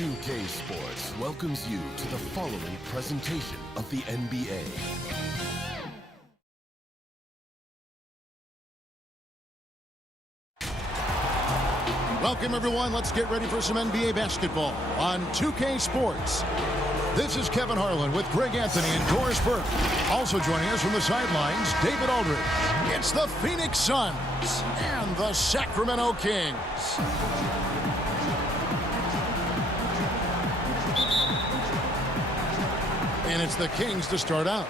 2K Sports welcomes you to the following presentation of the NBA. Welcome, everyone. Let's get ready for some NBA basketball on 2K Sports. This is Kevin Harlan with Greg Anthony and Doris Burke. Also joining us from the sidelines, David Aldridge. It's the Phoenix Suns and the Sacramento Kings. And it's the Kings to start out.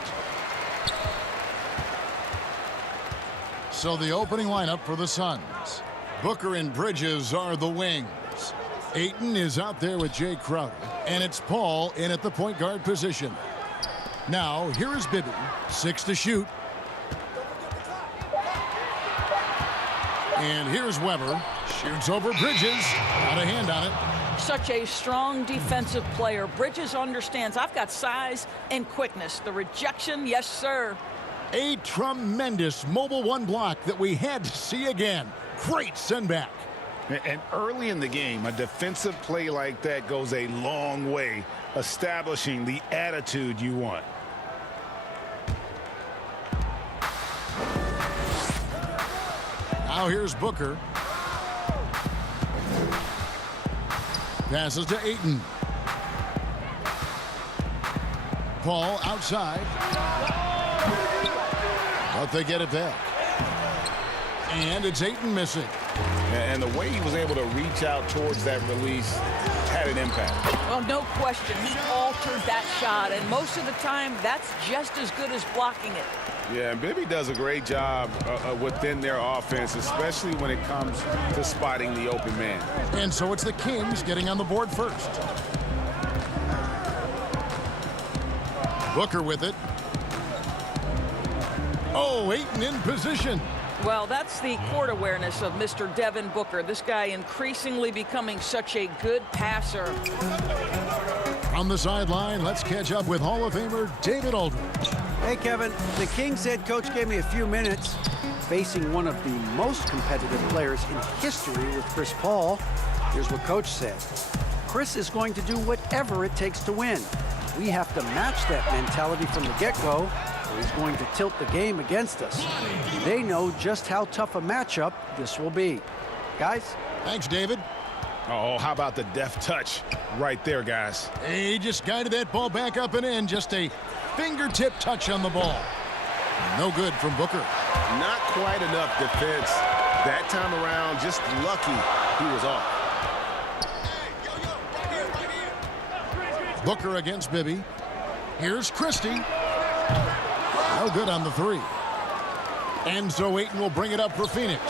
So the opening lineup for the Suns. Booker and Bridges are the wings. Ayton is out there with Jay Crowder. And it's Paul in at the point guard position. Now, here is Bibby. 6 to shoot. And here's Weber. Shoots over Bridges. Got a hand on it. Such a strong defensive player. Bridges understands I've got size and quickness. The rejection, yes, sir. A tremendous mobile one block that we had to see again. Great send back. And early in the game, a defensive play like that goes a long way, establishing the attitude you want. Now here's Booker. Passes to Ayton. Paul outside. But they get it back. And it's Ayton missing. And the way he was able to reach out towards that release had an impact. Well, no question. He altered that shot, and most of the time, that's just as good as blocking it. Yeah, and Bibby does a great job within their offense, especially when it comes to spotting the open man. And so it's the Kings getting on the board first. Booker with it. Oh, Ayton in position. Well, that's the court awareness of Mr. Devin Booker. This guy increasingly becoming such a good passer. On the sideline, let's catch up with Hall of Famer David Aldridge. Hey, Kevin. The Kings head coach gave me a few minutes facing one of the most competitive players in history with Chris Paul. Here's what Coach said. Chris is going to do whatever it takes to win. We have to match that mentality from the get-go, or he's going to tilt the game against us. They know just how tough a matchup this will be. Guys? Thanks, David. Oh, how about the deft touch right there, guys? He just guided that ball back up and in. Just a fingertip touch on the ball. No good from Booker. Not quite enough defense that time around. Just lucky he was off. Booker against Bibby. Here's Christie. No good on the three. And so Ayton will bring it up for Phoenix.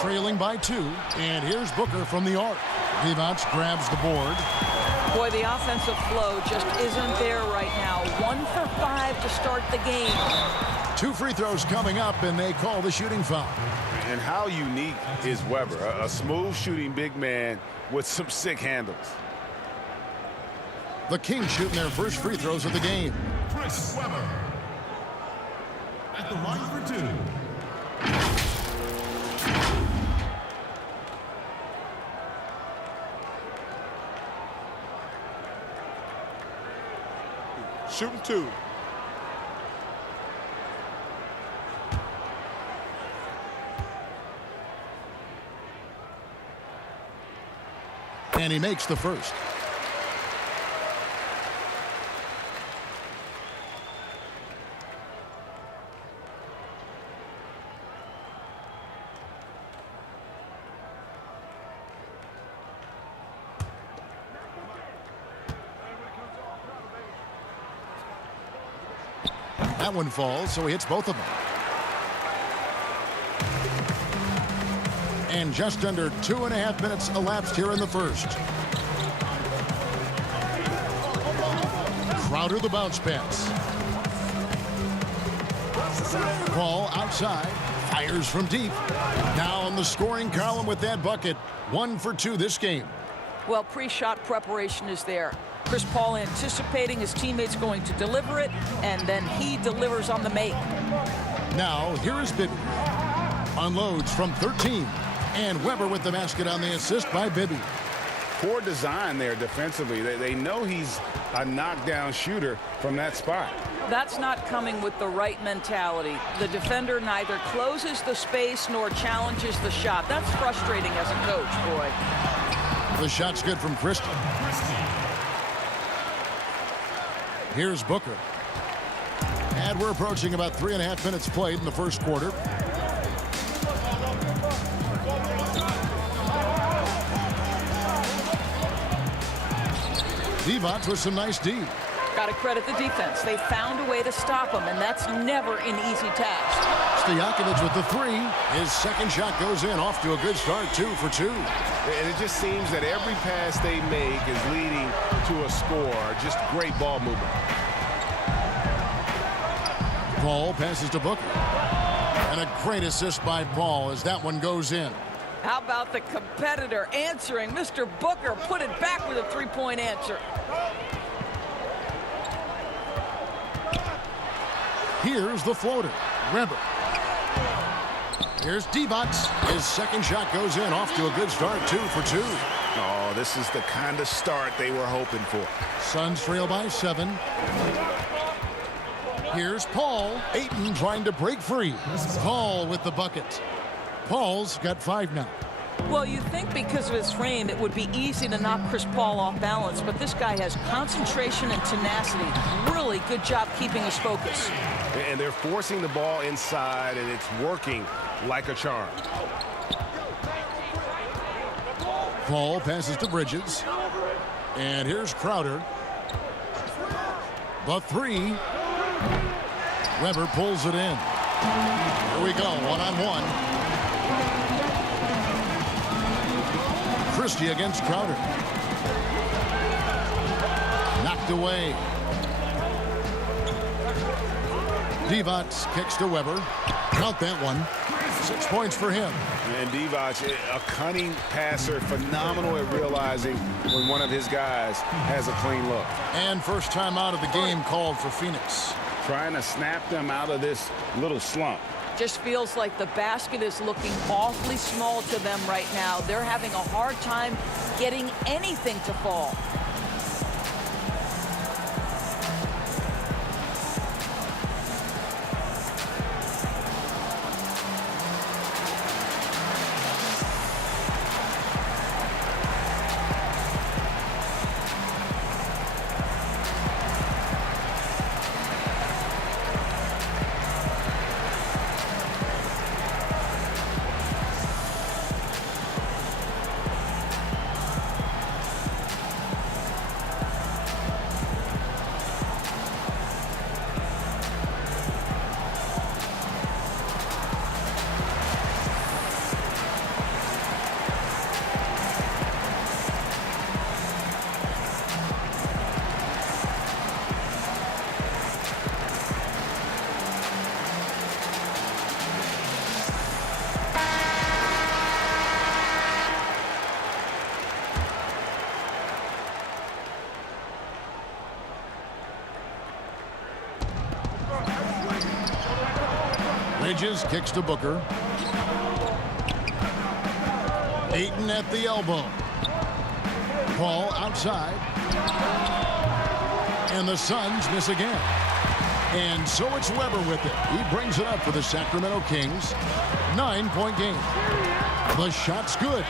Trailing by 2. And here's Booker from the arc. Divac grabs the board. Boy, the offensive flow just isn't there right now. 1 for 5 to start the game. 2 free throws coming up, and they call the shooting foul. And how unique is Weber? A smooth shooting big man with some sick handles. The Kings shooting their first free throws of the game. Chris Weber at the line for 2. Shooting 2. And he makes the first. That one falls, so he hits both of them. And just under 2.5 minutes elapsed here in the first. Crowder the bounce pass. Paul outside, fires from deep. Now on the scoring column with that bucket. 1 for 2 this game. Well, pre-shot preparation is there. Chris Paul anticipating his teammates going to deliver it, and then he delivers on the make. Now, here is Bibby. Unloads from 13. And Weber with the basket on the assist by Bibby. poor design there defensively. They know he's a knockdown shooter from that spot. That's not coming with the right mentality. The defender neither closes the space nor challenges the shot. That's frustrating as a coach, boy. The shot's good from Christie. Here's Booker. And we're approaching about 3.5 minutes played in the first quarter. Divac with some nice D. Got to credit the defense. They found a way to stop him, and that's never an easy task. Stojakovic with the three. His second shot goes in, off to a good start, 2 for 2. And it just seems that every pass they make is leading to a score. Just great ball movement. Paul passes to Booker. And a great assist by Paul as that one goes in. How about the competitor answering? Mr. Booker put it back with a three-point answer. Here's the floater. Weber. Here's Divac. His second shot goes in, off to a good start, 2 for 2. Oh, this is the kind of start they were hoping for. Suns trail by 7. Here's Paul. Ayton trying to break free. Paul with the bucket. Paul's got 5 now. Well, you think because of his frame, it would be easy to knock Chris Paul off balance, but this guy has concentration and tenacity. Really good job keeping his focus. And they're forcing the ball inside, and it's working like a charm. Paul passes to Bridges. And here's Crowder. The three. Weber pulls it in. Here we go, one-on-one. Christie against Crowder. Knocked away. Divac kicks to Weber. Count that one. 6 points for him. And Divac, a cunning passer, phenomenal at realizing when one of his guys has a clean look. And first time out of the game called for Phoenix. Trying to snap them out of this little slump. Just feels like the basket is looking awfully small to them right now. They're having a hard time getting anything to fall. Bridges kicks to Booker. Ayton at the elbow. Paul outside. And the Suns miss again. And so it's Weber with it. He brings it up for the Sacramento Kings. 9-point game. The shot's good.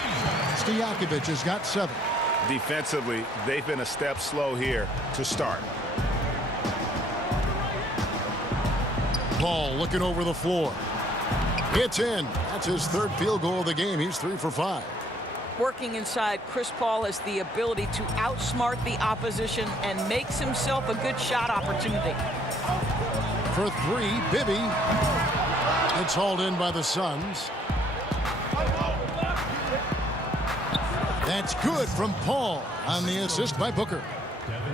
Stojakovic has got 7. Defensively, they've been a step slow here to start. Paul looking over the floor. It's in. That's his 3rd field goal of the game. He's 3 for 5. Working inside, Chris Paul has the ability to outsmart the opposition and makes himself a good shot opportunity. For 3, Bibby. It's hauled in by the Suns. That's good from Paul on the assist by Booker.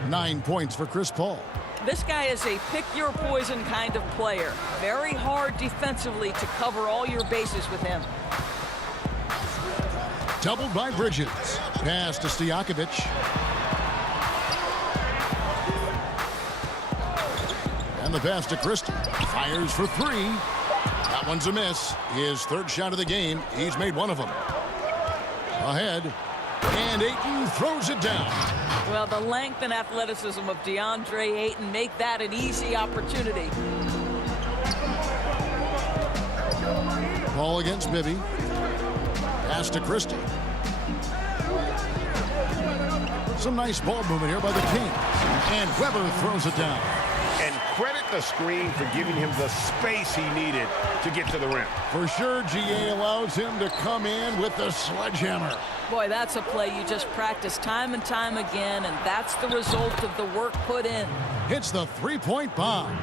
9 points for Chris Paul. This guy is a pick-your-poison kind of player. Very hard defensively to cover all your bases with him. Doubled by Bridges. Pass to Stojakovic. And the pass to Christie. Fires for 3. That one's a miss. His 3rd shot of the game. He's made one of them. Ahead, And Ayton throws it down. Well, the length and athleticism of DeAndre Ayton make that an easy opportunity. Ball against Bibby. Pass to Christie. Some nice ball movement here by the Kings. And Weber throws it down. And credit the screen for giving him the space he needed to get to the rim. For sure, GA allows him to come in with the sledgehammer. Boy, that's a play you just practice time and time again, and that's the result of the work put in. Hits the three-point bomb.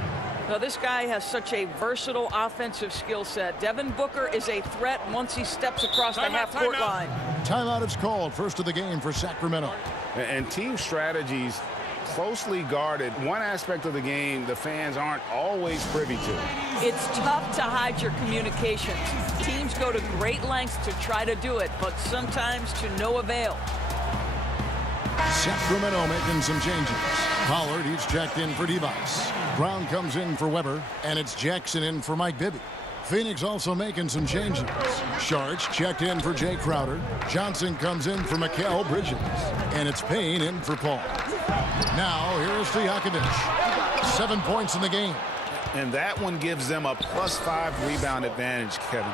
Now, this guy has such a versatile offensive skill set. Devin Booker is a threat once he steps across the half-court line. Timeout is called. First of the game for Sacramento. And team strategies closely guarded. One aspect of the game the fans aren't always privy to. It's tough to hide your communications. Teams go to great lengths to try to do it, but sometimes to no avail. Sacramento making some changes. Pollard, he's checked in for Device. Brown comes in for Weber, and it's Jackson in for Mike Bibby. Phoenix also making some changes. Sharch checked in for Jay Crowder. Johnson comes in for Mikal Bridges. And it's Payne in for Paul. Now, here is Stojakovic. 7 points in the game. And that one gives them a +5 rebound advantage, Kevin.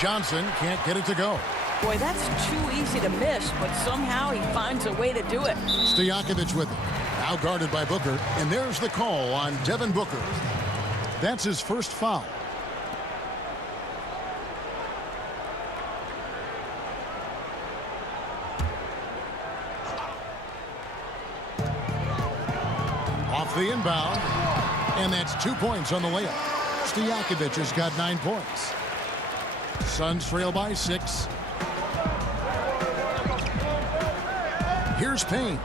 Johnson can't get it to go. Boy, that's too easy to miss, but somehow he finds a way to do it. Stojakovic with it. Now guarded by Booker. And there's the call on Devin Booker. That's his first foul. Off the inbound. And that's 2 points on the layup. Stojakovic has got 9 points. Suns trail by 6. Here's Payne.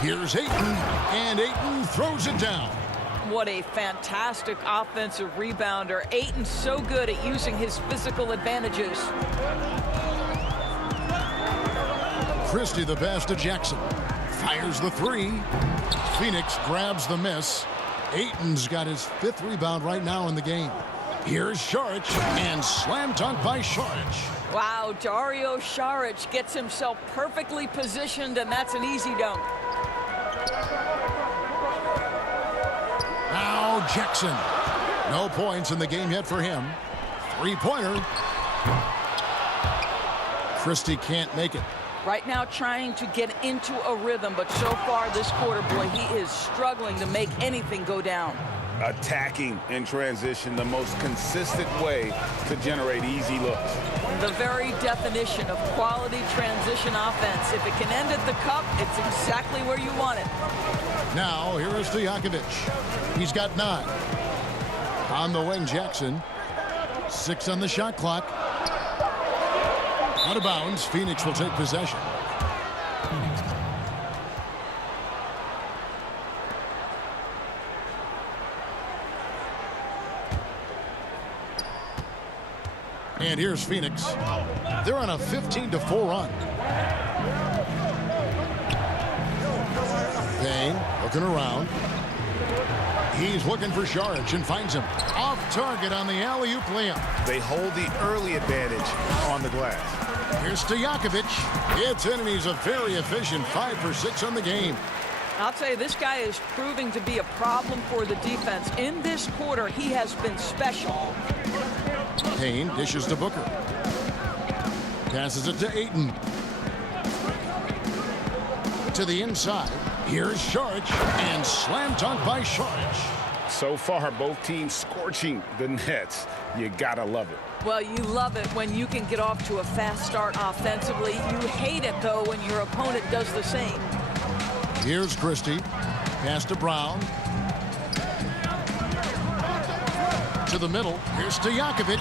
Here's Ayton, and Ayton throws it down. What a fantastic offensive rebounder. Ayton's so good at using his physical advantages. Christie the pass to Jackson. Fires the three. Phoenix grabs the miss. Ayton's got his 5th rebound right now in the game. Here's Saric, and slam dunk by Saric. Wow, Dario Saric gets himself perfectly positioned, and that's an easy dunk. Now Jackson. No points in the game yet for him. 3-pointer. Christie can't make it. Right now trying to get into a rhythm, but so far this quarter, boy, he is struggling to make anything go down. Attacking in transition, the most consistent way to generate easy looks. The very definition of quality transition offense. If it can end at the cup, it's exactly where you want it. Now, here is Stojakovic. He's got 9. On the wing, Jackson. 6 on the shot clock. Out of bounds, Phoenix will take possession. And here's Phoenix. They're on a 15-4 run. Payne looking around. He's looking for Saric and finds him. Off target on the alley-oop layup. They hold the early advantage on the glass. Here's Stojakovic. It's in, and he's a very efficient 5 for 6 on the game. I'll tell you, this guy is proving to be a problem for the defense. In this quarter, he has been special. Payne dishes to Booker. Passes it to Ayton. To the inside. Here's Saric, and slam dunk by Saric. So far, both teams scorching the nets. You gotta love it. Well, you love it when you can get off to a fast start offensively. You hate it, though, when your opponent does the same. Here's Christie. Pass to Brown. To the middle. Here's Stojakovic.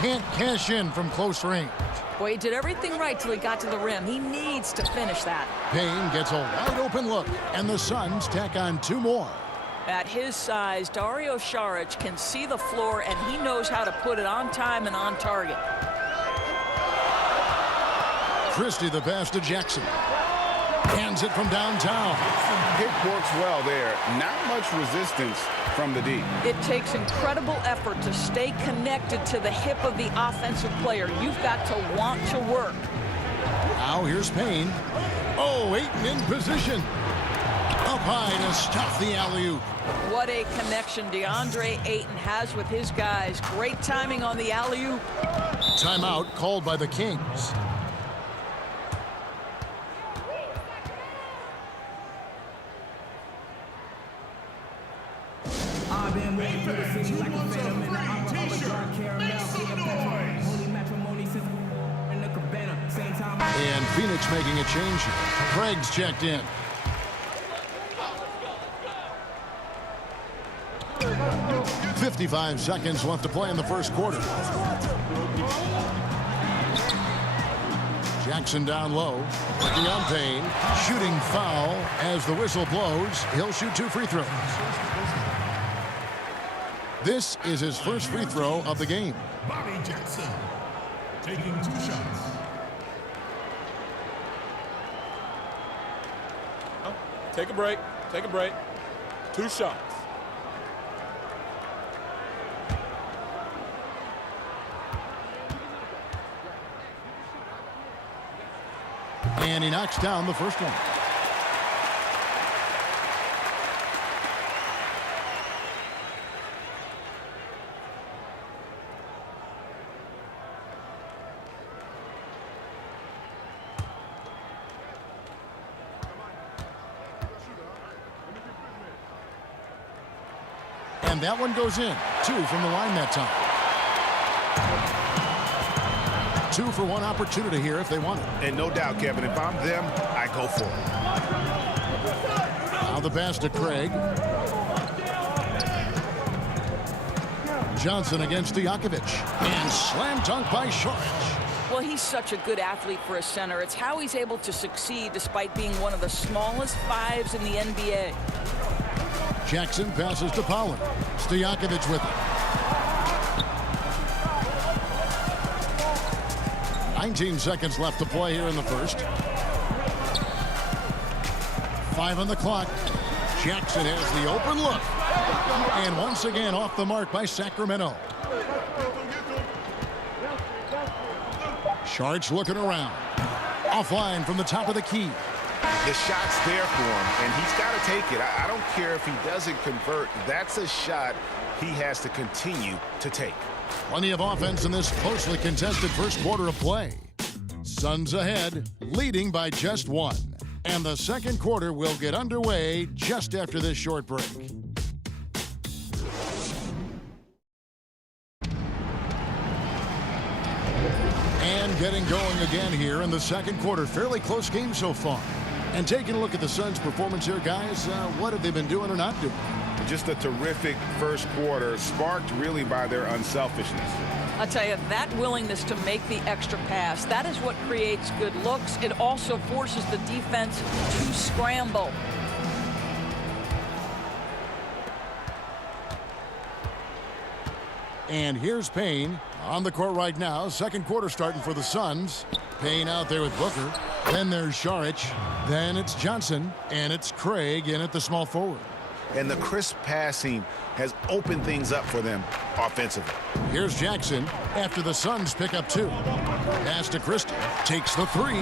Can't cash in from close range. Boy, he did everything right till he got to the rim. He needs to finish that. Payne gets a wide open look, and the Suns tack on 2 more. At his size, Dario Saric can see the floor, and he knows how to put it on time and on target. Christie the pass to Jackson. Hands it from downtown. Pick works well there. Not much resistance from the D. It takes incredible effort to stay connected to the hip of the offensive player. You've got to want to work. Now here's Payne. Oh, Ayton in position. Up high to stuff the alley-oop. What a connection DeAndre Ayton has with his guys. Great timing on the alley-oop. Timeout called by the Kings. I've been waiting for the city like a phantom in the opera of a dark caramel. Holy matrimony since in the cabana. Same time. And Phoenix making a change here. Craig's checked in. "55 seconds left to play in the first quarter. Jackson down low, working on Payne, shooting foul as the whistle blows. He'll shoot 2 free throws. This is his first free throw of the game. Bobby Jackson taking 2 shots. Take a break. Take a break. 2 shots. And he knocks down the first one. And that one goes in. 2 from the line that time. 2 for 1 opportunity here if they want it. And no doubt, Kevin, if I'm them, I go for it. Now the pass to Craig. Johnson against Stojakovic. And slam dunk by Saric. Well, he's such a good athlete for a center. It's how he's able to succeed despite being one of the smallest 5s in the NBA. Jackson passes to Pollard. Stojakovic with it. 19 seconds left to play here in the first. 5 on the clock. Jackson has the open look. And once again off the mark by Sacramento. Saric looking around. Offline from the top of the key. The shot's there for him, and he's got to take it. I don't care if he doesn't convert. That's a shot he has to continue to take. Plenty of offense in this closely contested first quarter of play. Suns ahead, leading by just 1. And the second quarter will get underway just after this short break. And getting going again here in the second quarter. Fairly close game so far. And taking a look at the Suns' performance here, guys, what have they been doing or not doing? Just a terrific first quarter, sparked really by their unselfishness. I'll tell you, that willingness to make the extra pass, that is what creates good looks. It also forces the defense to scramble. And here's Payne on the court right now. Second quarter starting for the Suns. Payne out there with Booker. Then there's Saric. Then it's Johnson. And it's Craig in at the small forward. And the crisp passing has opened things up for them offensively. Here's Jackson after the Suns pick up 2. Pass to Christie. Takes the 3.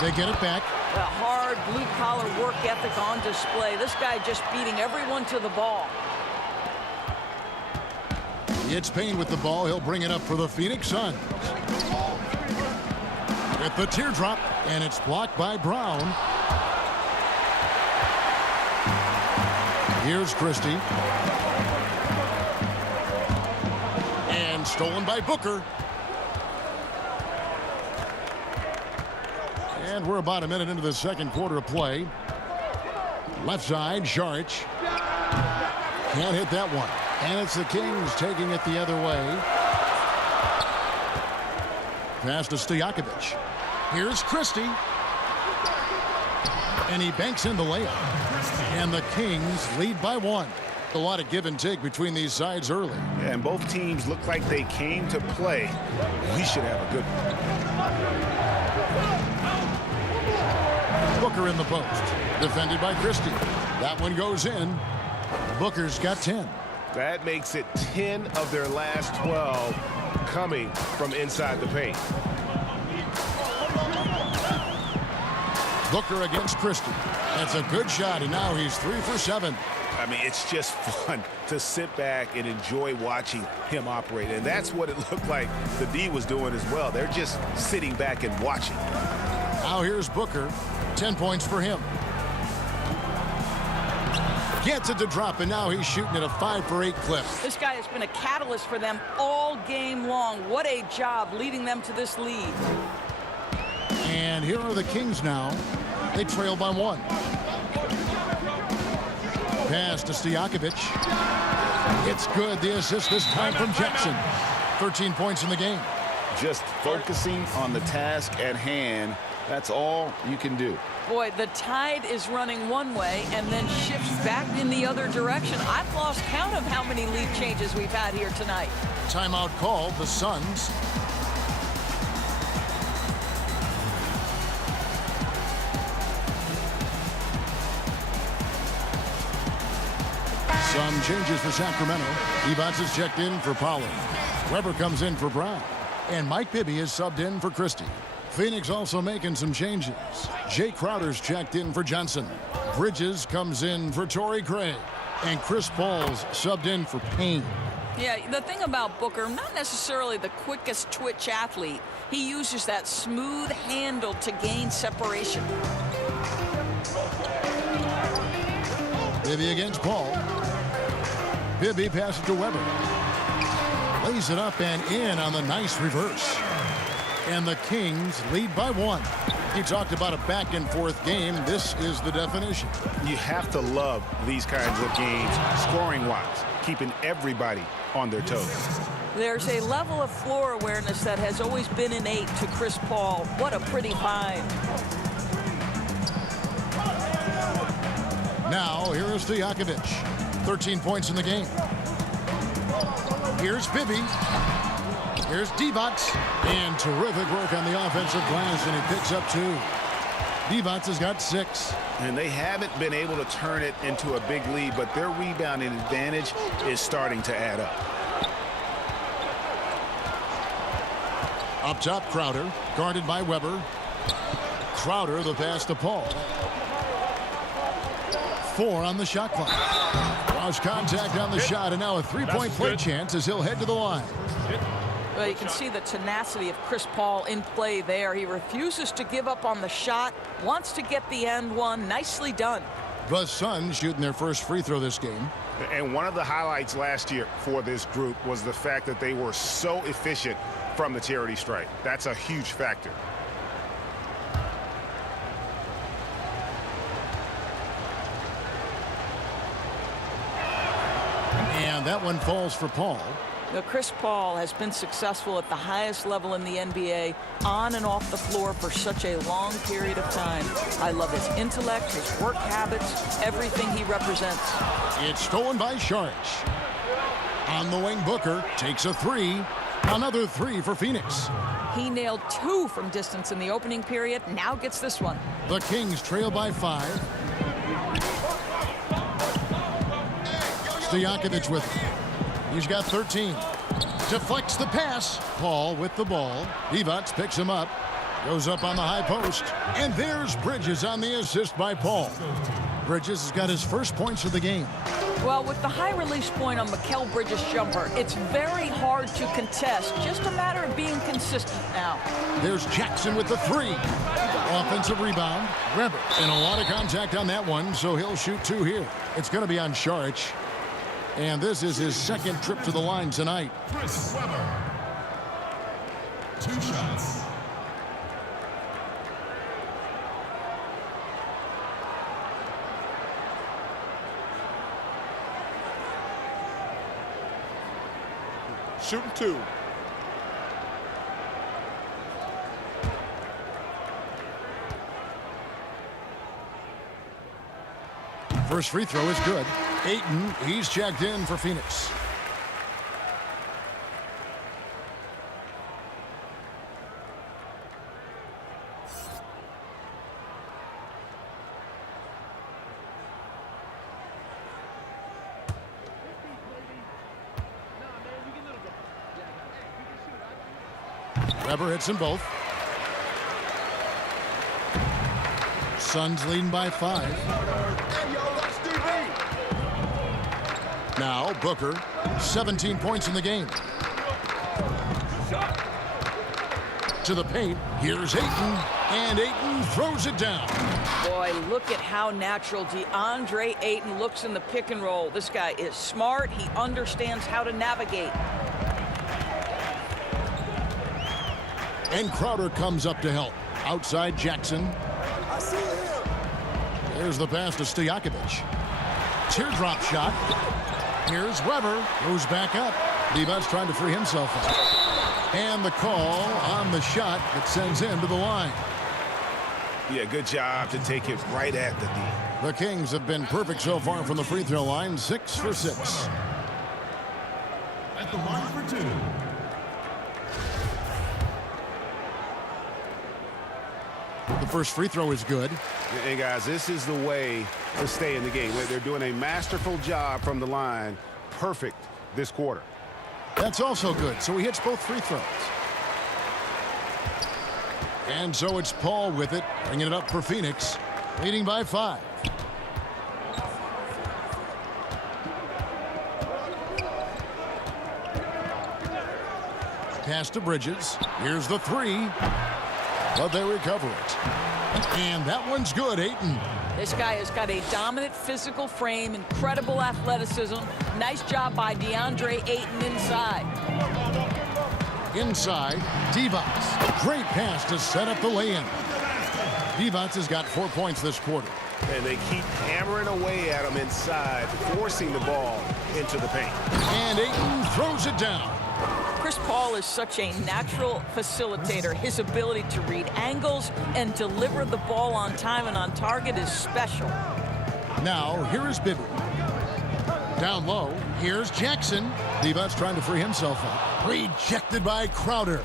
They get it back. The hard blue-collar work ethic on display. This guy just beating everyone to the ball. It's Payne with the ball. He'll bring it up for the Phoenix Suns. With the teardrop, and it's blocked by Brown. Here's Christie. And stolen by Booker. And we're about a minute into the second quarter of play. Left side, Saric. Can't hit that one. And it's the Kings taking it the other way. Pass to Stojakovic. Here's Christie. And he banks in the layup. And the Kings lead by 1. A lot of give and take between these sides early. Yeah, and both teams look like they came to play. We should have a good one. Booker in the post. Defended by Christie. That one goes in. Booker's got 10. That makes it 10 of their last 12 coming from inside the paint. Booker against Christie. That's a good shot, and now he's 3 for 7. I mean, it's just fun to sit back and enjoy watching him operate. And that's what it looked like the D was doing as well. They're just sitting back and watching. Now here's Booker. 10 points for him. Gets it to drop, and now he's shooting at a 5 for 8 clip. This guy has been a catalyst for them all game long. What a job leading them to this lead. And here are the Kings now. They trail by 1. Pass to Stojakovic. It's good. The assist this time from Jackson. 13 points in the game. Just focusing on the task at hand. That's all you can do. Boy, the tide is running one way and then shifts back in the other direction. I've lost count of how many lead changes we've had here tonight. Timeout called. The Suns. Some changes for Sacramento. Evans is checked in for Pollard. Weber comes in for Brown. And Mike Bibby is subbed in for Christie. Phoenix also making some changes. Jay Crowder's checked in for Johnson. Bridges comes in for Torrey Craig. And Chris Paul's subbed in for Payne. Yeah, the thing about Booker, not necessarily the quickest twitch athlete. He uses that smooth handle to gain separation. Bibby against Paul. Bibby passes to Weber. Lays it up and in on the nice reverse. And the Kings lead by 1. You talked about a back-and-forth game. This is the definition. You have to love these kinds of games, scoring-wise, keeping everybody on their toes. There's a level of floor awareness that has always been innate to Chris Paul. What a pretty find. Now, here is Stojakovic. 13 points in the game. Here's Bibby. Here's Divac. And terrific work on the offensive glass, and he picks up 2. Divac has got 6. And they haven't been able to turn it into a big lead, but their rebounding advantage is starting to add up. Up top, Crowder, guarded by Weber. Crowder, the pass to Paul. 4 on the shot clock. Lost contact on the shot, and now a 3-point play chance as he'll head to the line. Well, you can see the tenacity of Chris Paul in play there. He refuses to give up on the shot, wants to get the end one. Nicely done. The Suns shooting their first free throw this game. And one of the highlights last year for this group was the fact that they were so efficient from the charity stripe. That's a huge factor. And that one falls for Paul. Now, Chris Paul has been successful at the highest level in the NBA, on and off the floor for such a long period of time. I love his intellect, his work habits, everything he represents. It's stolen by Saric. On the wing, Booker takes a 3. Another 3 for Phoenix. He nailed 2 from distance in the opening period, now gets this one. The Kings trail by 5. Stojakovic with it. He's got 13. Deflects the pass. Paul with the ball. Divac picks him up. Goes up on the high post. And there's Bridges on the assist by Paul. Bridges has got his first points of the game. Well, with the high release point on Mikal Bridges' jumper, it's very hard to contest. Just a matter of being consistent now. There's Jackson with the 3. Offensive rebound. Weber. And a lot of contact on that one, so he'll shoot 2 here. It's going to be on Saric. And this is his second trip to the line tonight. Chris Weber. 2 shots. Shooting 2. First free throw is good. Ayton, he's checked in for Phoenix. Weber hits them both. Suns leading by 5. Now Booker, 17 points in the game. To the paint, here's Ayton, and Ayton throws it down. Boy, look at how natural DeAndre Ayton looks in the pick and roll. This guy is smart. He understands how to navigate. And Crowder comes up to help. Outside Jackson. There's the pass to Stojakovic. Teardrop shot. Here's Weber. Goes back up. Levi's trying to free himself up. And the call on the shot that sends him to the line. Yeah, good job to take it right at the D. The Kings have been perfect so far from the free throw line. 6 for 6. At the line for 2. The first free throw is good. And guys, this is the way to stay in the game. They're doing a masterful job from the line. Perfect this quarter. That's also good. So he hits both free throws. And so it's Paul with it, bringing it up for Phoenix, leading by 5. Pass to Bridges. Here's the 3. But they recover it. And that one's good, Ayton. This guy has got a dominant physical frame, incredible athleticism. Nice job by DeAndre Ayton inside. Inside, Divac. Great pass to set up the lay-in. Divac has got 4 points this quarter. And they keep hammering away at him inside, forcing the ball into the paint. And Ayton throws it down. Chris Paul is such a natural facilitator. His ability to read angles and deliver the ball on time and on target is special. Now, here is Bibby. Down low, here's Jackson. Divac's trying to free himself up. Rejected by Crowder.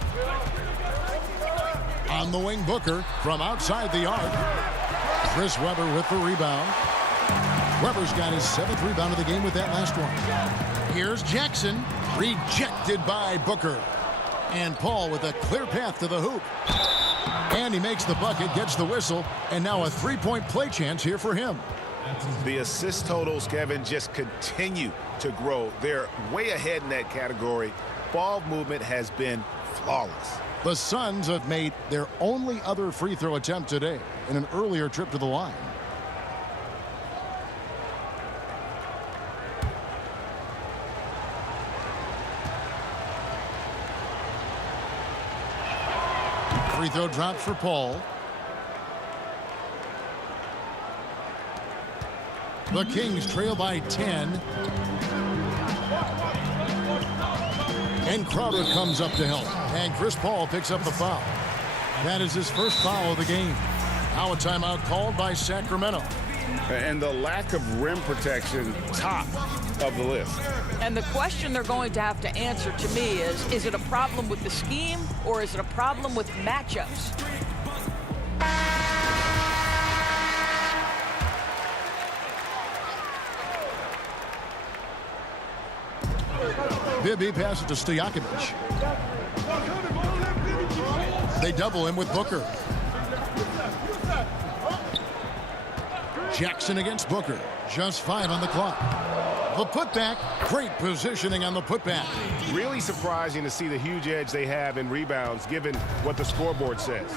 On the wing, Booker from outside the arc. Chris Weber with the rebound. Weber's got his 7th rebound of the game with that last one. Here's Jackson. Rejected by Booker. And Paul with a clear path to the hoop. And he makes the bucket, gets the whistle, and now a 3-point play chance here for him. The assist totals, Kevin, just continue to grow. They're way ahead in that category. Ball movement has been flawless. The Suns have made their only other free throw attempt today in an earlier trip to the line. Free throw drop for Paul. The Kings trail by 10. And Crowder comes up to help. And Chris Paul picks up the foul. That is his first foul of the game. Now a timeout called by Sacramento. And the lack of rim protection, top of the list. And the question they're going to have to answer to me is it a problem with the scheme or is it a problem with matchups? Bibby passes to Stojakovic. They double him with Booker. Jackson against Booker. Just 5 on the clock. The putback. Great positioning on the putback. Really surprising to see the huge edge they have in rebounds, given what the scoreboard says.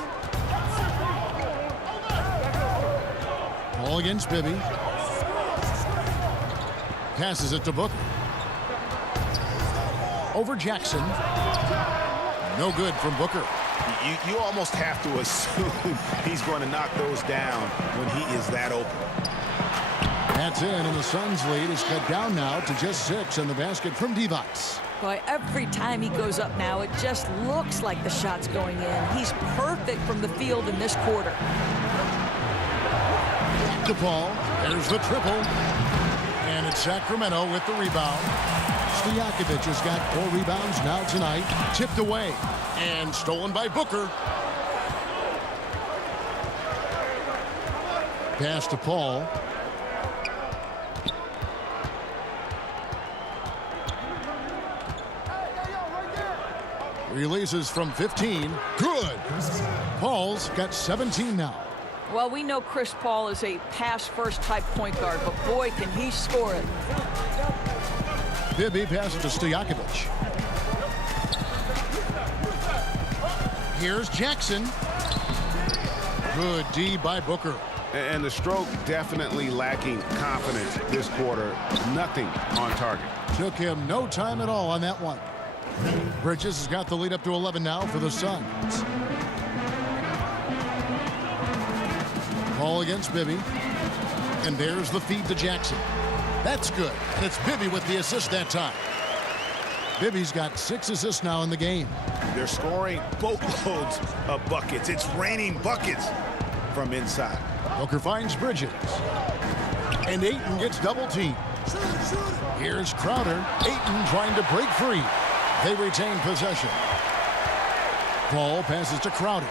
Ball against Bibby. Passes it to Booker. Over Jackson. No good from Booker. You almost have to assume he's going to knock those down when he is that open. That's in, and the Suns' lead is cut down now to just 6 in the basket from Divac. Boy, every time he goes up now, it just looks like the shot's going in. He's perfect from the field in this quarter. To Paul. There's the triple. And it's Sacramento with the rebound. Stojakovic has got 4 rebounds now tonight. Tipped away. And stolen by Booker. Pass to Paul. Releases from 15. Good. Paul's got 17 now. Well, we know Chris Paul is a pass-first type point guard, but boy, can he score it. Bibby passes to Stojakovic. Here's Jackson. Good D by Booker. And the stroke definitely lacking confidence this quarter. Nothing on target. Took him no time at all on that one. Bridges has got the lead up to 11 now for the Suns. Ball against Bibby. And there's the feed to Jackson. That's good. And it's Bibby with the assist that time. Bibby's got 6 assists now in the game. They're scoring boatloads of buckets. It's raining buckets from inside. Booker finds Bridges. And Ayton gets double teamed. Here's Crowder. Ayton trying to break free. They retain possession. Paul passes to Crowder.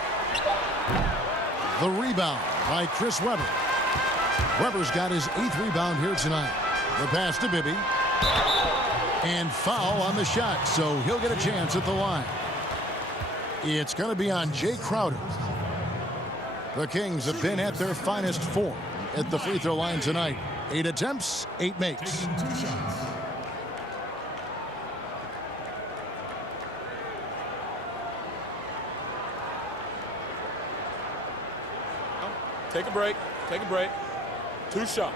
The rebound by Chris Webber. Webber's got his 8th rebound here tonight. The pass to Bibby. And foul on the shot, so he'll get a chance at the line. It's going to be on Jay Crowder. The Kings have been at their finest form at the free throw line tonight. 8 attempts, 8 makes. Taking 2 shots. Take a break. Take a break. 2 shots.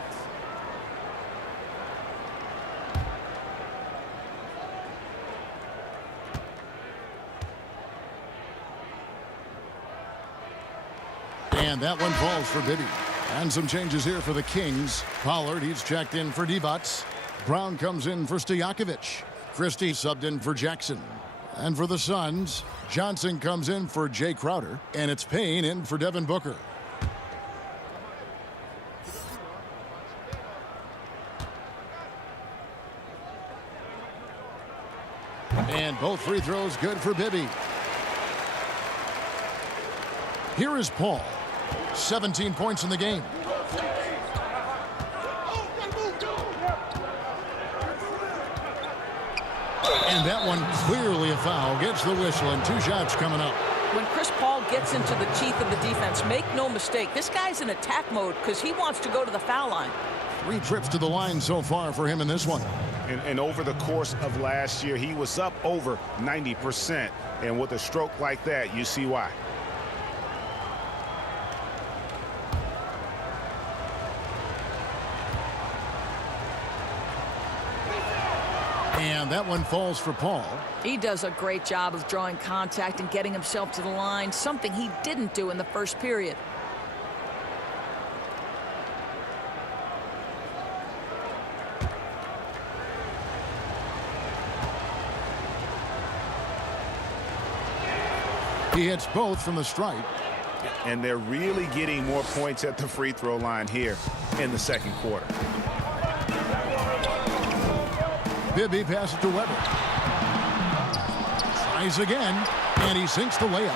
And that one falls for Bibby. And some changes here for the Kings. Pollard, he's checked in for Divac. Brown comes in for Stojakovic. Christie subbed in for Jackson. And for the Suns, Johnson comes in for Jay Crowder. And it's Payne in for Devin Booker. And both free throws good for Bibby. Here is Paul. 17 points in the game. And that one clearly a foul. Gets the whistle and 2 shots coming up. When Chris Paul gets into the teeth of the defense, make no mistake, this guy's in attack mode because he wants to go to the foul line. 3 trips to the line so far for him in this one. And over the course of last year, he was up over 90%. And with a stroke like that, you see why. And that one falls for Paul. He does a great job of drawing contact and getting himself to the line, something he didn't do in the first period. He hits both from the stripe. And they're really getting more points at the free throw line here in the second quarter. Bibby passes to Webber. Tries again, and he sinks the layup.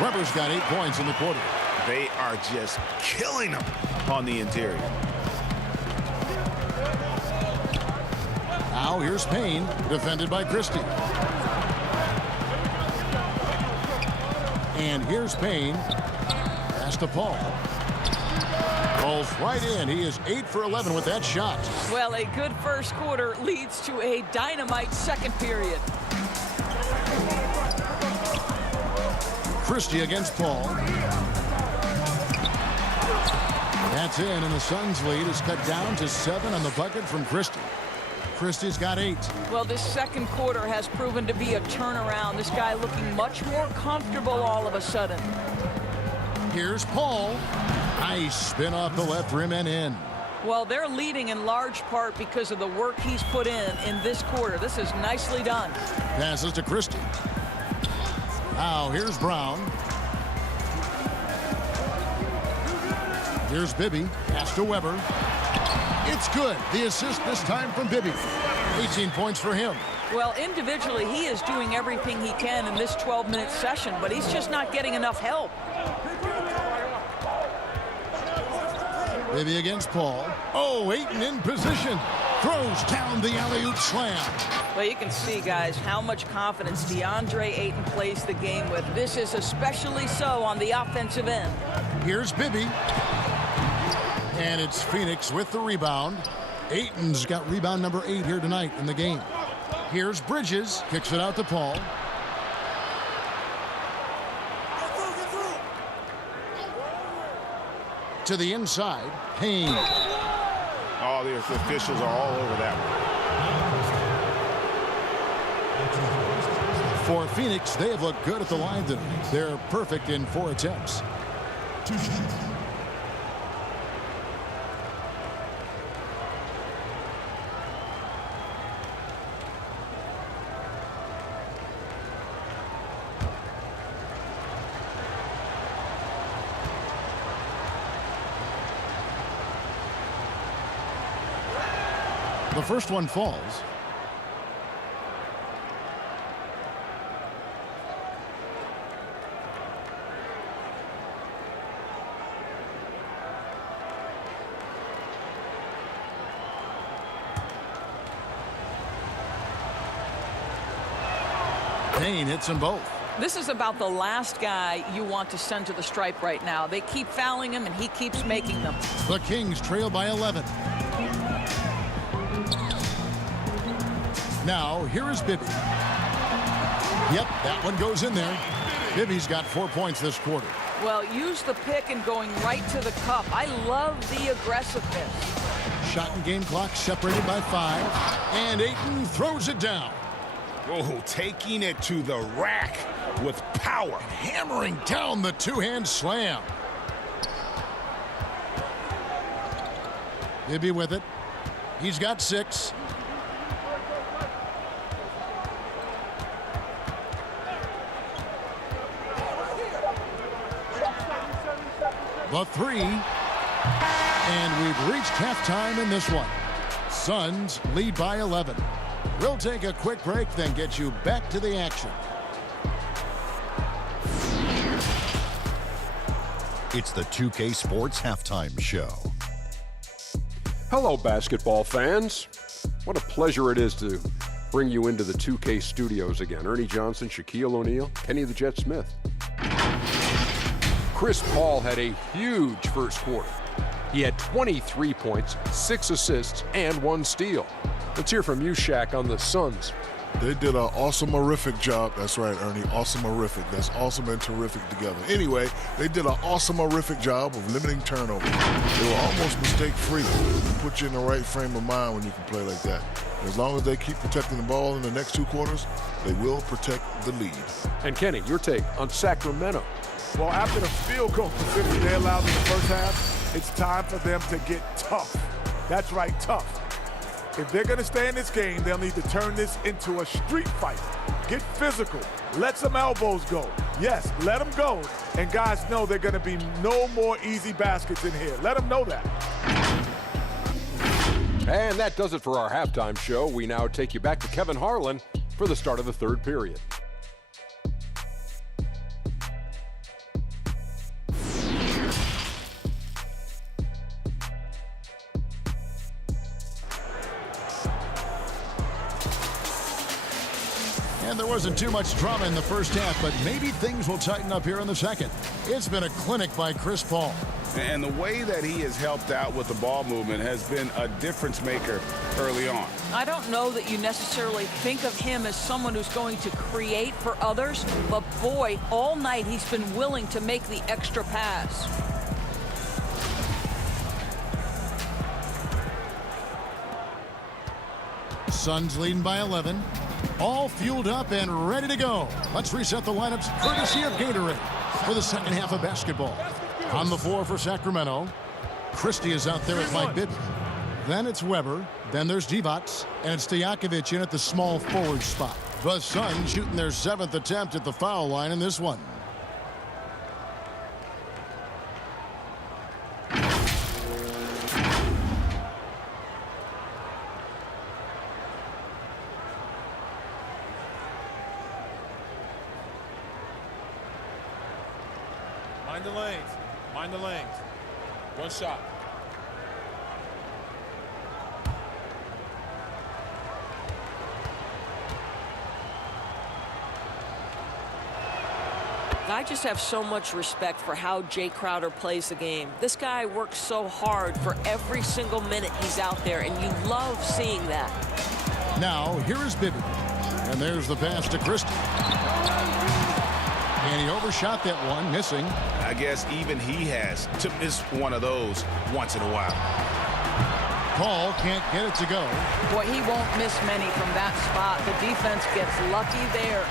Webber's got 8 points in the quarter. They are just killing them on the interior. Now here's Payne, defended by Christie. And here's Payne. Pass to Paul. Falls right in. He is 8 for 11 with that shot. Well, a good first quarter leads to a dynamite second period. Christie against Paul. That's in, and the Suns' lead is cut down to 7 on the bucket from Christie. Christie's got 8. Well, this second quarter has proven to be a turnaround. This guy looking much more comfortable all of a sudden. Here's Paul. Nice spin off the left rim and in. Well, they're leading in large part because of the work he's put in this quarter. This is nicely done. Passes to Christie. Now here's Brown. Here's Bibby. Pass to Webber. It's good. The assist this time from Bibby. 18 points for him. Well, individually, he is doing everything he can in this 12-minute session, but he's just not getting enough help. Bibby against Paul. Oh, Ayton in position. Throws down the alley-oop slam. Well, you can see, guys, how much confidence DeAndre Ayton plays the game with. This is especially so on the offensive end. Here's Bibby. And it's Phoenix with the rebound. Ayton's got rebound number 8 here tonight in the game. Here's Bridges. Kicks it out to Paul. To the inside. Payne. Oh, the officials are all over that one. For Phoenix, they have looked good at the line tonight. They're perfect in 4 attempts. 2 shots. The first one falls. Payne hits them both. This is about the last guy you want to send to the stripe right now. They keep fouling him, and he keeps making them. The Kings trail by 11. Now, here is Bibby. Yep, that one goes in there. Bibby's got 4 points this quarter. Well, use the pick and going right to the cup. I love the aggressiveness. Shot and game clock separated by 5. And Ayton throws it down. Oh, taking it to the rack with power. Hammering down the two-hand slam. Bibby with it. He's got 6. The 3. And we've reached halftime in this one. Suns lead by 11. We'll take a quick break, then get you back to the action. It's the 2K Sports Halftime Show. Hello, basketball fans. What a pleasure it is to bring you into the 2K studios again. Ernie Johnson, Shaquille O'Neal, Kenny the Jet Smith. Chris Paul had a huge first quarter. He had 23 points, 6 assists, and 1 steal. Let's hear from you, Shaq, on the Suns. They did an awesome-horrific job. That's right, Ernie. Awesome-horrific. That's awesome and terrific together. Anyway, they did an awesome-horrific job of limiting turnovers. They were almost mistake-free. Put you in the right frame of mind when you can play like that. As long as they keep protecting the ball in the next 2 quarters, they will protect the lead. And Kenny, your take on Sacramento. Well, after the field goal position they allowed in the first half, it's time for them to get tough. That's right, tough. If they're going to stay in this game, they'll need to turn this into a street fight. Get physical. Let some elbows go. Yes, let them go. And guys know they're going to be no more easy baskets in here. Let them know that. And that does it for our halftime show. We now take you back to Kevin Harlan for the start of the third period. And there wasn't too much drama in the first half, but maybe things will tighten up here in the second. It's been a clinic by Chris Paul. And the way that he has helped out with the ball movement has been a difference maker early on. I don't know that you necessarily think of him as someone who's going to create for others, but boy, all night he's been willing to make the extra pass. Suns leading by 11. All fueled up and ready to go. Let's reset the lineups courtesy of Gatorade for the second half of basketball. On the floor for Sacramento, Christie is out there at Mike Bibby. Then it's Weber. Then there's Divac. And it's Stojakovic in at the small forward spot. The Suns shooting their 7th attempt at the foul line in this one. Mind the lanes. Mind the lanes. One shot. I just have so much respect for how Jay Crowder plays the game. This guy works so hard for every single minute he's out there, and you love seeing that. Now, here is Bibby. And there's the pass to Christie. And he overshot that one, missing. I guess even he has to miss one of those once in a while. Paul can't get it to go. Boy, he won't miss many from that spot. The defense gets lucky there.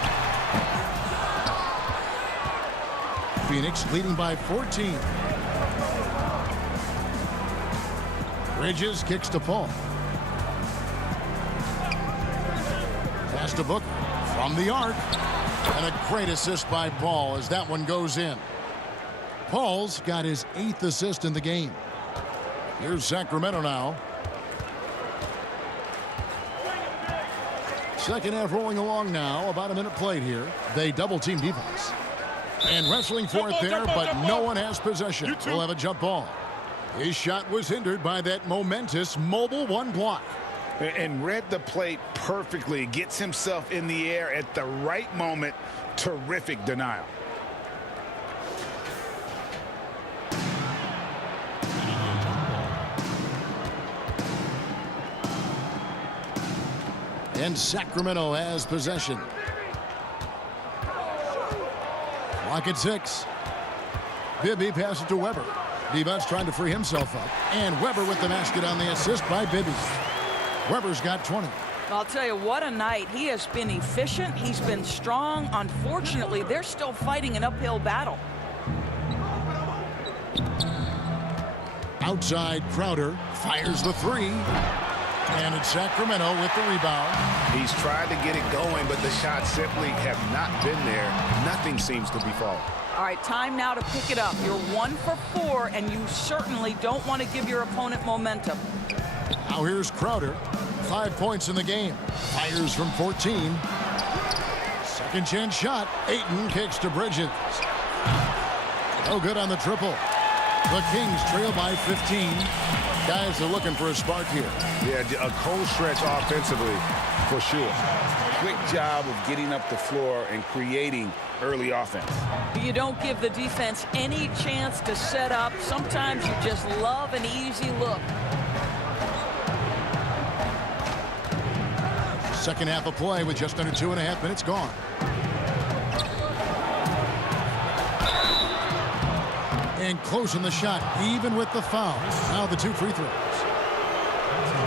Phoenix leading by 14. Bridges kicks to Paul. Pass to Booker from the arc. And a great assist by Paul as that one goes in. Paul's got his 8th assist in the game. Here's Sacramento now. Second half rolling along now. About a minute played here. They double-team defense. And wrestling for it there, but no one has possession. We'll have a jump ball. His shot was hindered by that momentous mobile one block. And read the play perfectly. Gets himself in the air at the right moment. Terrific denial. And Sacramento has possession. Clock at 6. Bibby passes to Weber. Divac trying to free himself up. And Weber with the basket on the assist by Bibby. Weber's got 20. I'll tell you, what a night. He has been efficient. He's been strong. Unfortunately, they're still fighting an uphill battle. Outside, Crowder fires the 3. And it's Sacramento with the rebound. He's tried to get it going, but the shots simply have not been there. Nothing seems to be falling. All right, time now to pick it up. You're 1 for 4, and you certainly don't want to give your opponent momentum. Now here's Crowder. 5 points in the game. Fires from 14. Second chance shot. Ayton kicks to Bridges. No good on the triple. The Kings trail by 15. Guys are looking for a spark here. Yeah, a cold stretch offensively for sure. Quick job of getting up the floor and creating early offense. You don't give the defense any chance to set up. Sometimes you just love an easy look. Second half of play with just under 2.5 minutes gone. And closing the shot, even with the foul. Now the 2 free throws.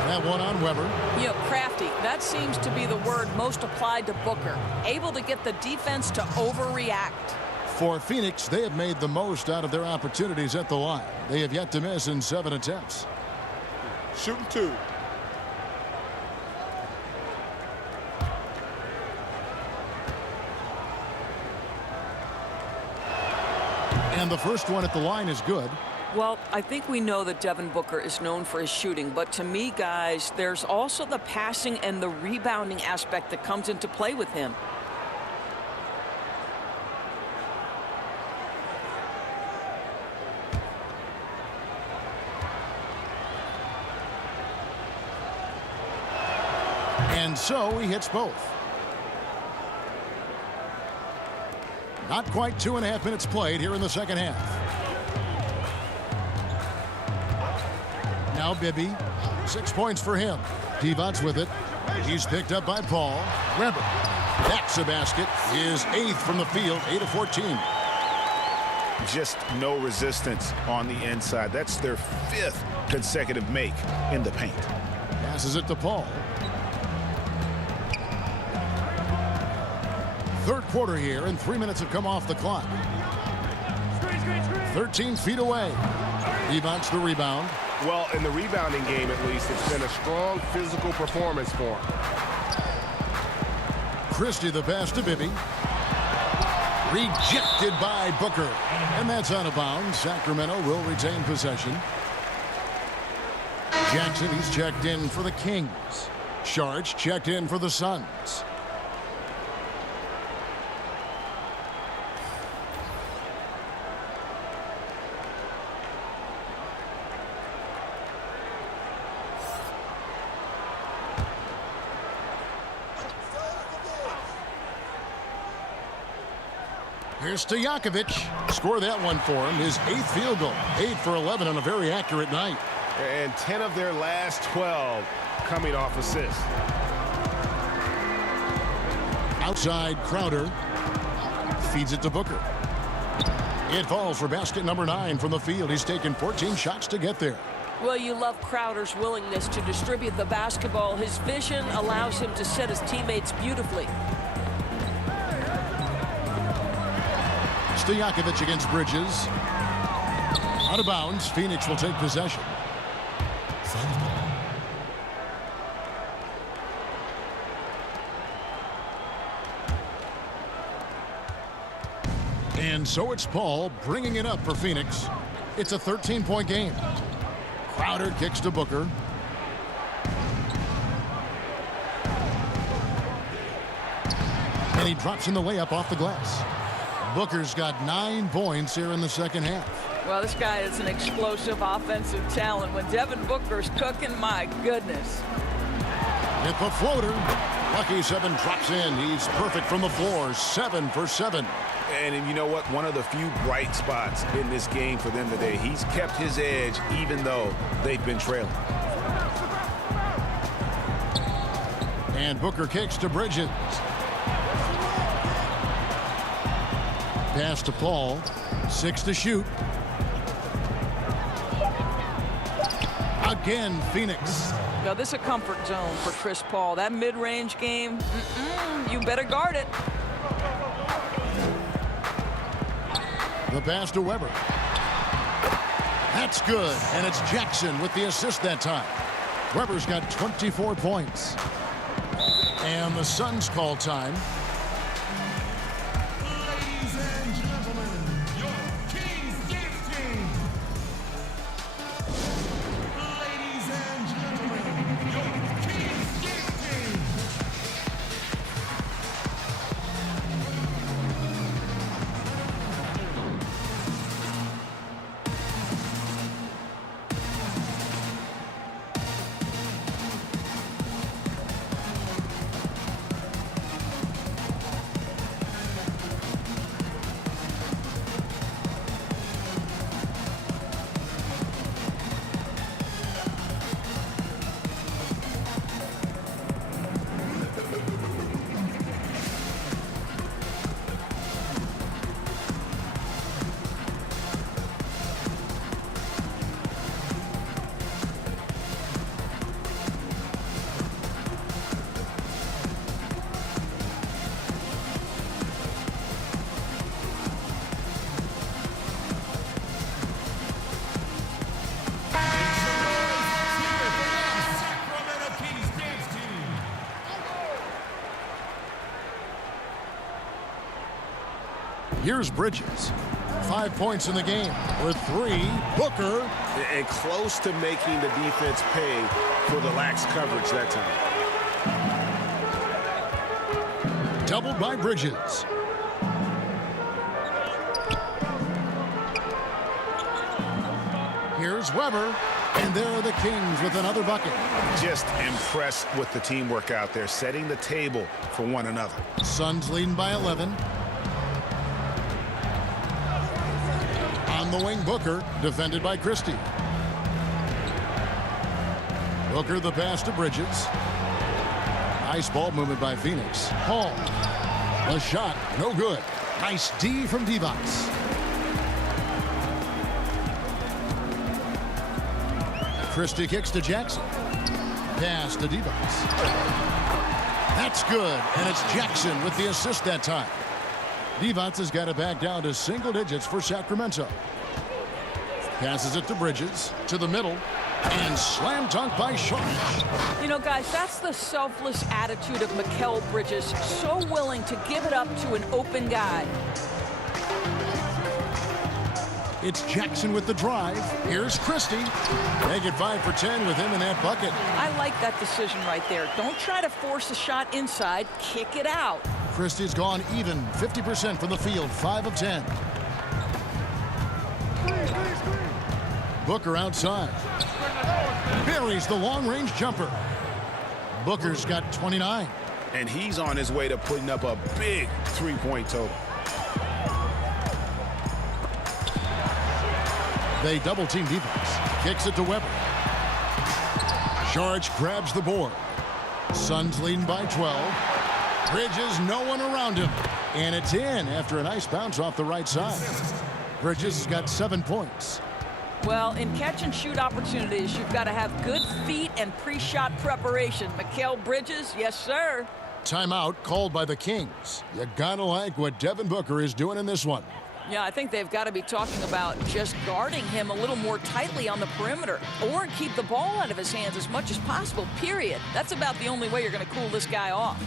That one on Weber. You know, crafty, that seems to be the word most applied to Booker. Able to get the defense to overreact. For Phoenix, they have made the most out of their opportunities at the line. They have yet to miss in 7 attempts. Shooting 2. And the first one at the line is good. Well, I think we know that Devin Booker is known for his shooting, but to me, guys, there's also the passing and the rebounding aspect that comes into play with him. And so he hits both. Not quite 2.5 minutes played here in the second half. Now Bibby, 6 points for him. Divac with it. He's picked up by Paul. Weber. That's a basket. His 8th from the field, 8 of 14. Just no resistance on the inside. That's their 5th consecutive make in the paint. Passes it to Paul. Third quarter here, and 3 minutes have come off the clock. 13 feet away. Divac the rebound. Well, in the rebounding game, at least, it's been a strong physical performance for him. Christie the pass to Bibby. Rejected by Booker. And that's out of bounds. Sacramento will retain possession. Jackson, he's checked in for the Kings. Sharch checked in for the Suns. Here's Stojakovic. Score that one for him. His 8th field goal. 8 for 11 on a very accurate night. And 10 of their last 12 coming off assists. Outside, Crowder feeds it to Booker. It falls for basket number 9 from the field. He's taken 14 shots to get there. Well, you love Crowder's willingness to distribute the basketball. His vision allows him to set his teammates beautifully. Stojakovic against Bridges. Out of bounds. Phoenix will take possession. And so it's Paul bringing it up for Phoenix. It's a 13-point game. Crowder kicks to Booker. And he drops in the layup off the glass. Booker's got 9 points here in the second half. Well, this guy is an explosive offensive talent. When Devin Booker's cooking, my goodness. Hit the floater. Lucky 7 drops in. He's perfect from the floor. 7 for 7. And you know what? One of the few bright spots in this game for them today. He's kept his edge even though they've been trailing. And Booker kicks to Bridges. Pass to Paul. 6 to shoot. Again, Phoenix. Now, this is a comfort zone for Chris Paul. That mid-range game, you better guard it. The pass to Weber. That's good, and it's Jackson with the assist that time. Weber's got 24 points. And the Suns call time. Ladies and gentlemen, your King's Dance Team. Ladies and gentlemen, your King's Dance Team. Sacramento Kings Dance Team. Here's Bridges. 5 points in the game. With 3, Booker. And close to making the defense pay for the lax coverage that time. Doubled by Bridges. Here's Weber. And there are the Kings with another bucket. Just impressed with the teamwork out there, setting the table for one another. Suns leading by 11. On the wing, Booker, defended by Christie. Booker the pass to Bridges. Nice ball movement by Phoenix. Hall. The shot, no good. Nice D from Divac. Christie kicks to Jackson. Pass to Divac. That's good, and it's Jackson with the assist that time. Divac has got it back down to single digits for Sacramento. Passes it to Bridges, to the middle, and slam dunk by Sharp. You know, guys, that's the selfless attitude of Mikal Bridges. So willing to give it up to an open guy. It's Jackson with the drive. Here's Christie. Make it 5 for 10 with him in that bucket. I like that decision right there. Don't try to force a shot inside. Kick it out. Christie's gone even, 50% from the field, 5 of 10. Booker outside. Buries the long-range jumper. Booker's got 29. And he's on his way to putting up a big three-point total. They double-team defense. Kicks it to Weber. Saric grabs the board. Suns leading by 12. Bridges, no one around him. And it's in after a nice bounce off the right side. Bridges has got 7 points. Well, in catch-and-shoot opportunities, you've got to have good feet and pre-shot preparation. Mikal Bridges, yes, sir. Timeout called by the Kings. You gotta like what Devin Booker is doing in this one. Yeah, I think they've got to be talking about just guarding him a little more tightly on the perimeter or keep the ball out of his hands as much as possible, period. That's about the only way you're going to cool this guy off.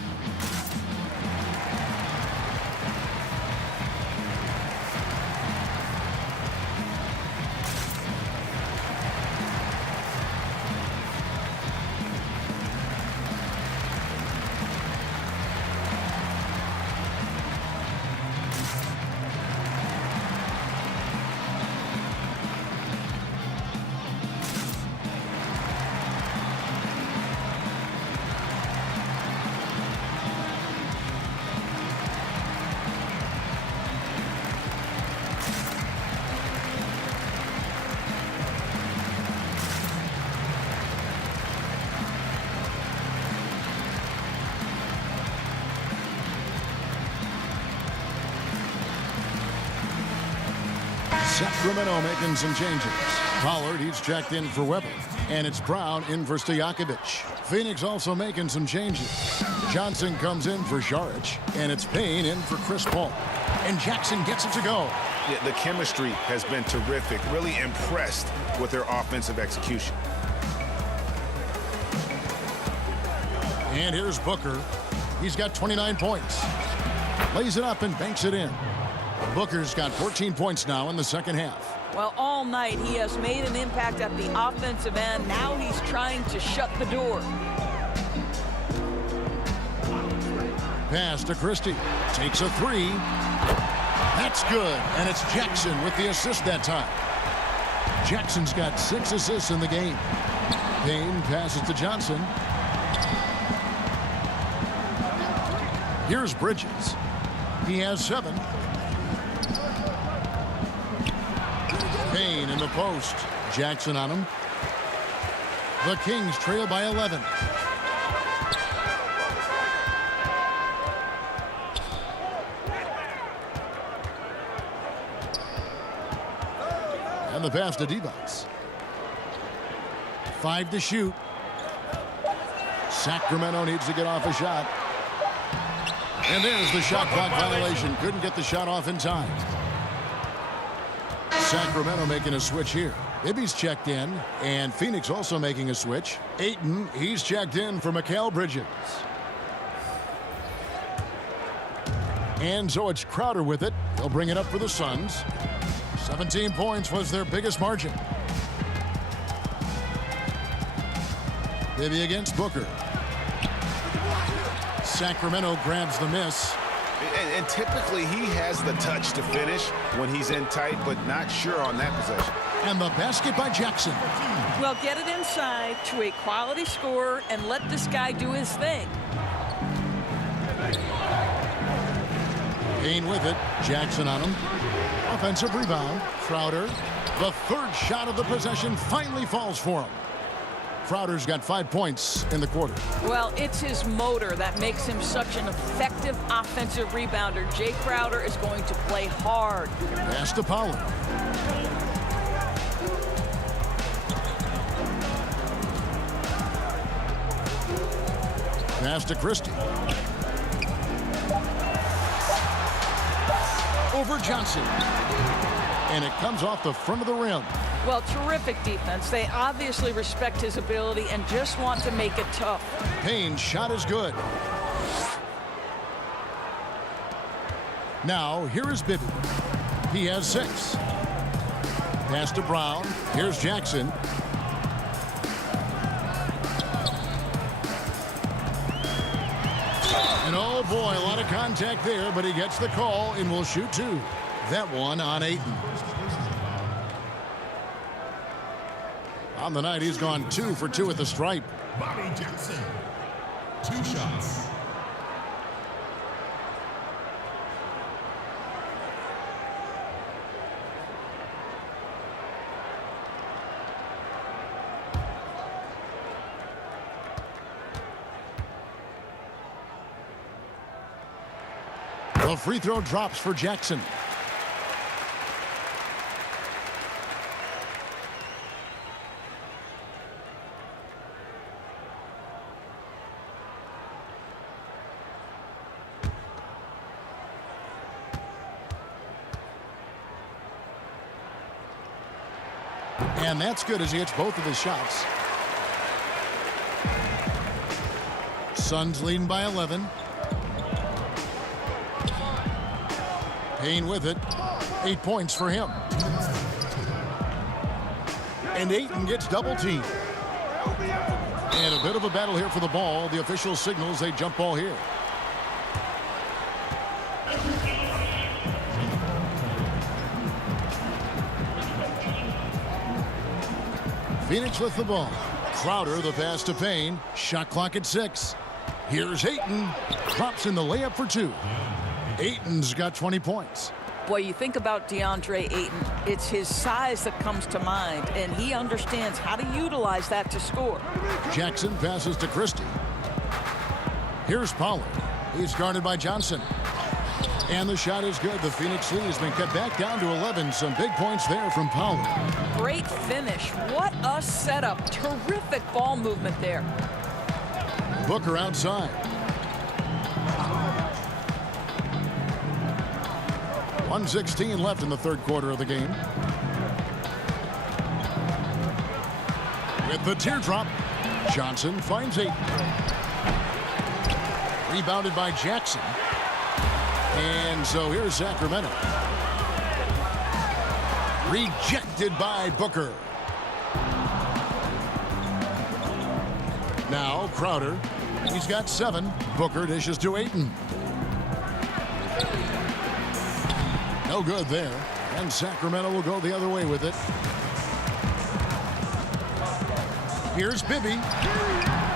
Sacramento making some changes. Pollard, he's checked in for Weber. And it's Brown in for Stojakovic. Phoenix also making some changes. Johnson comes in for Saric. And it's Payne in for Chris Paul. And Jackson gets it to go. Yeah, the chemistry has been terrific. Really impressed with their offensive execution. And here's Booker. He's got 29 points. Lays it up and banks it in. Booker's got 14 points now in the second half. Well, all night he has made an impact at the offensive end. Now he's trying to shut the door. Pass to Christie. Takes a three. That's good. And it's Jackson with the assist that time. Jackson's got 6 assists in the game. Payne passes to Johnson. Here's Bridges. He has 7. Payne in the post. Jackson on him. The Kings trail by 11. And the pass to D-Box. 5 to shoot. Sacramento needs to get off a shot. And there's the shot clock violation. Couldn't get the shot off in time. Sacramento making a switch here. Ibby's checked in, and Phoenix also making a switch. Ayton, he's checked in for Mikal Bridges. And so it's Crowder with it. He'll bring it up for the Suns. 17 points was their biggest margin. Ibby against Booker. Sacramento grabs the miss. And typically he has the touch to finish when he's in tight, but not sure on that possession. And the basket by Jackson. Well, get it inside to a quality scorer and let this guy do his thing. Payne with it. Jackson on him. Offensive rebound. Crowder. The third shot of the possession finally falls for him. Crowder's got 5 points in the quarter. Well, it's his motor that makes him such an effective offensive rebounder. Jay Crowder is going to play hard. Pass to Pollard. Pass to Christie. Over Johnson. And it comes off the front of the rim. Well, terrific defense. They obviously respect his ability and just want to make it tough. Payne's shot is good. Now, here is Bibby. He has 6. Pass to Brown. Here's Jackson. And oh boy, a lot of contact there, but he gets the call and will shoot 2. That one on Ayton. On the night, he's gone 2 for 2 at the stripe. Bobby Jackson, 2 shots. The free throw drops for Jackson. And that's good as he hits both of his shots. Suns leading by 11. Payne with it. 8 points for him. And Ayton gets double teamed. And a bit of a battle here for the ball. The official signals a jump ball here. Phoenix with the ball. Crowder, the pass to Payne. Shot clock at 6. Here's Ayton. Drops in the layup for 2. Ayton's got 20 points. Boy, you think about DeAndre Ayton, it's his size that comes to mind, and he understands how to utilize that to score. Jackson passes to Christie. Here's Pollard. He's guarded by Johnson. And the shot is good. The Phoenix lead has been cut back down to 11. Some big points there from Pollard. Great finish. What a setup. Terrific ball movement there. Booker outside. .116 left in the third quarter of the game. With the teardrop, Johnson finds Ayton. Rebounded by Jackson. And so here's Sacramento. Rejected by Booker. Now Crowder. He's got 7. Booker dishes to Ayton. No good there. And Sacramento will go the other way with it. Here's Bibby.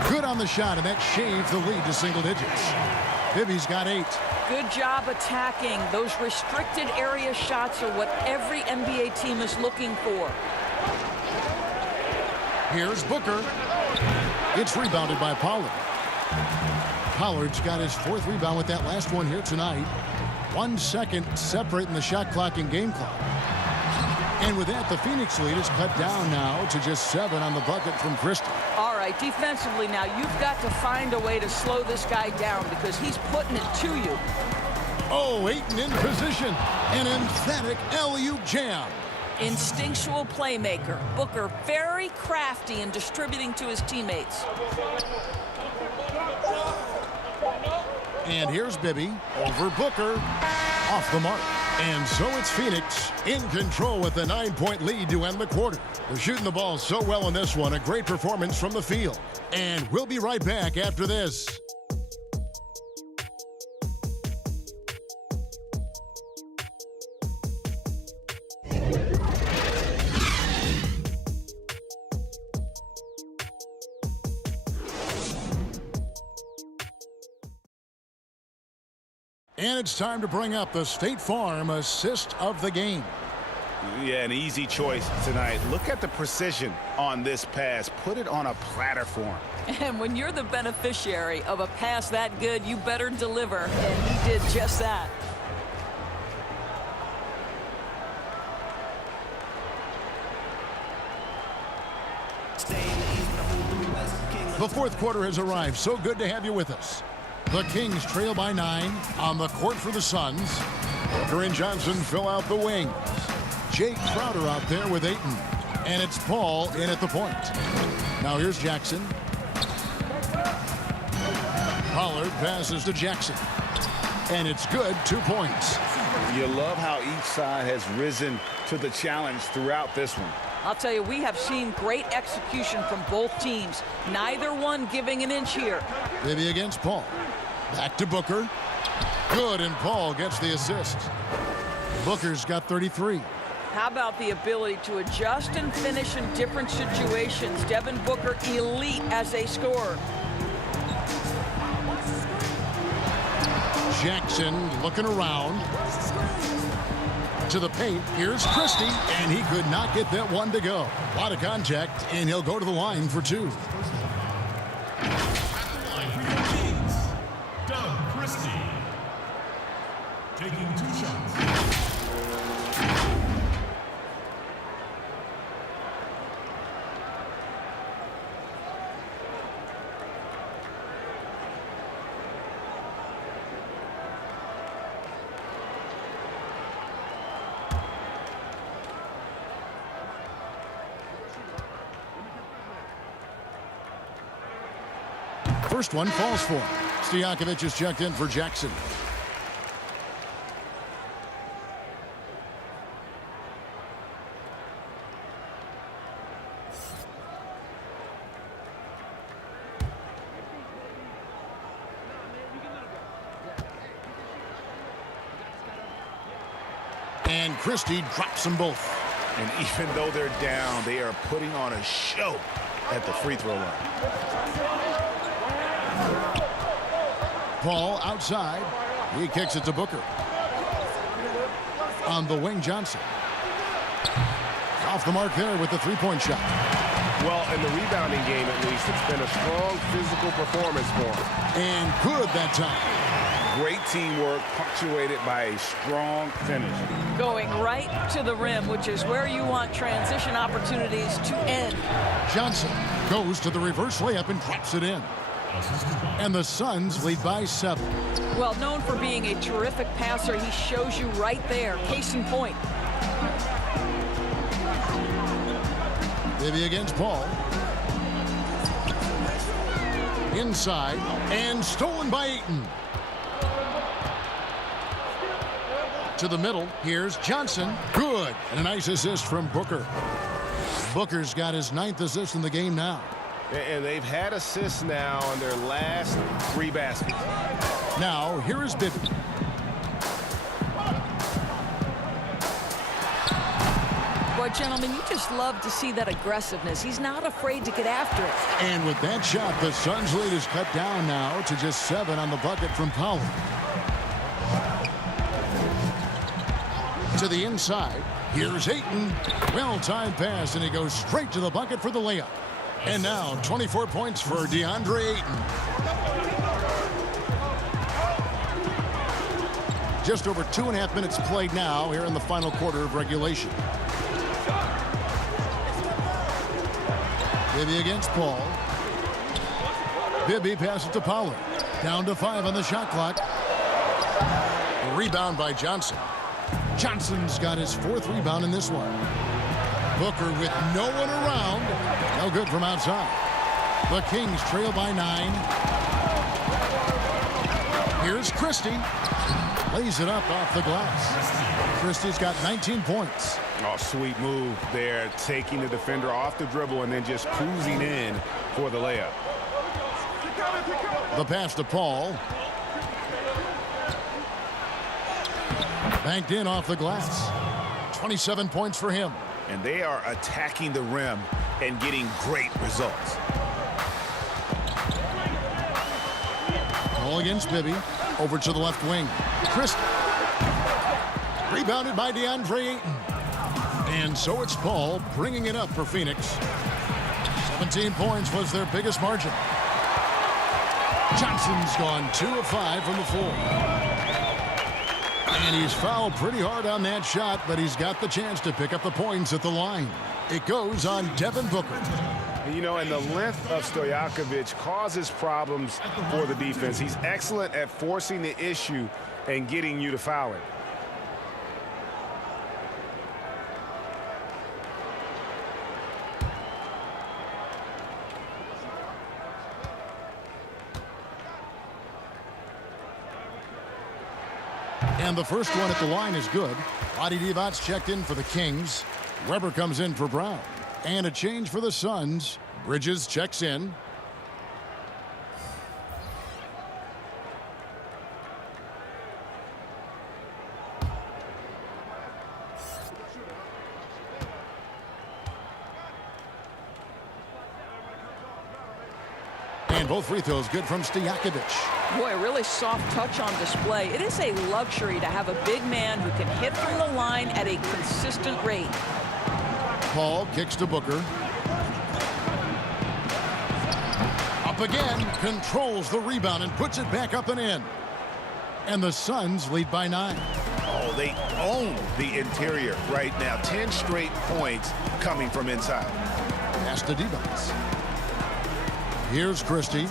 Good on the shot, and that shaves the lead to single digits. Bibby's got 8. Good job attacking. Those restricted area shots are what every NBA team is looking for. Here's Booker. It's rebounded by Pollard. Pollard's got his 4th rebound with that last one here tonight. 1 second separating the shot clock and game clock. And with that, the Phoenix lead is cut down now to just 7 on the bucket from Christie. All right, defensively now, you've got to find a way to slow this guy down because he's putting it to you. Oh, Ayton in position. An emphatic alley-oop jam. Instinctual playmaker. Booker very crafty in distributing to his teammates. And here's Bibby over Booker. Off the mark. And so it's Phoenix in control with a 9-point lead to end the quarter. They're shooting the ball so well in this one. A great performance from the field. And we'll be right back after this. And it's time to bring up the State Farm assist of the game. Yeah, an easy choice tonight. Look at the precision on this pass. Put it on a platter form. And when you're the beneficiary of a pass that good, you better deliver. And he did just that. The fourth quarter has arrived. So good to have you with us. The Kings trail by 9 on the court for the Suns. Booker and Johnson fill out the wings. Jake Crowder out there with Ayton. And it's Paul in at the point. Now here's Jackson. Pollard passes to Jackson. And it's good, 2 points. You love how each side has risen to the challenge throughout this one. I'll tell you, we have seen great execution from both teams. Neither one giving an inch here. Bibby against Paul. Back to Booker. Good, and Paul gets the assist. Booker's got 33. How about the ability to adjust and finish in different situations? Devin Booker, elite as a scorer. Jackson looking around. To the paint. Here's Christie, and he could not get that one to go. A lot of contact, and he'll go to the line for 2. taking 2 shots. First one falls for him. Stojakovic is checked in for Jackson. And Christie drops them both. And even though they're down, they are putting on a show at the free throw line. Paul outside. He kicks it to Booker. On the wing, Johnson. Off the mark there with the three-point shot. Well, in the rebounding game, at least, it's been a strong physical performance for him. And good that time. Great teamwork, punctuated by a strong finish. Going right to the rim, which is where you want transition opportunities to end. Johnson goes to the reverse layup and drops it in. And the Suns lead by 7. Well, known for being a terrific passer, he shows you right there. Case in point. Bibby against Paul. Inside and stolen by Ayton. To the middle, here's Johnson. Good. And a nice assist from Booker. Booker's got his 9th assist in the game now. And they've had assists now on their last 3 baskets. Now, here is Bibby. Boy, gentlemen, you just love to see that aggressiveness. He's not afraid to get after it. And with that shot, the Suns' lead is cut down now to just 7 on the bucket from Powell. To the inside, here's Ayton. Well-timed pass, and he goes straight to the bucket for the layup. And now 24 points for DeAndre Ayton. Just over 2.5 minutes played now here in the final quarter of regulation. Bibby against Paul. Bibby passes to Pollard. Down to 5 on the shot clock. A rebound by Johnson. Johnson's got his 4th rebound in this one. Booker with no one around. No good from outside. The Kings trail by 9. Here's Christie. Lays it up off the glass. Christie's got 19 points. Oh, sweet move there, taking the defender off the dribble and then just cruising in for the layup. The pass to Paul. Banked in off the glass. 27 points for him. And they are attacking the rim and getting great results. Paul against Bibby. Over to the left wing. Christie. Rebounded by DeAndre Ayton. And so it's Paul bringing it up for Phoenix. 17 points was their biggest margin. Johnson's gone 2 of 5 from the floor. And he's fouled pretty hard on that shot, but he's got the chance to pick up the points at the line. It goes on Devin Booker. You know, and the length of Stojakovic causes problems for the defense. He's excellent at forcing the issue and getting you to foul him. And the first one at the line is good. Adi Divac's checked in for the Kings. Weber comes in for Brown. And a change for the Suns. Bridges checks in. And both free throws good from Stojakovic. Boy, a really soft touch on display. It is a luxury to have a big man who can hit from the line at a consistent rate. Paul kicks to Booker. Up again, controls the rebound and puts it back up and in. And the Suns lead by 9. Oh, they own the interior right now. 10 straight points coming from inside. Pass to Devos. Here's Christie.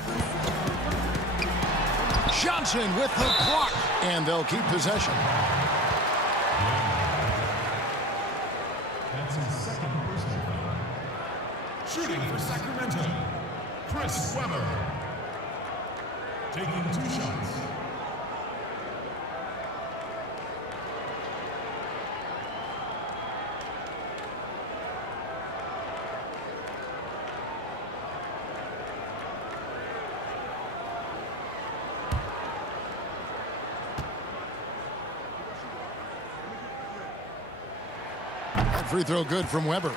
Johnson with the block. And they'll keep possession. That's his second personal foul. Shooting for Sacramento, Chris Webber. Taking 2 shots. Free throw good from Webber.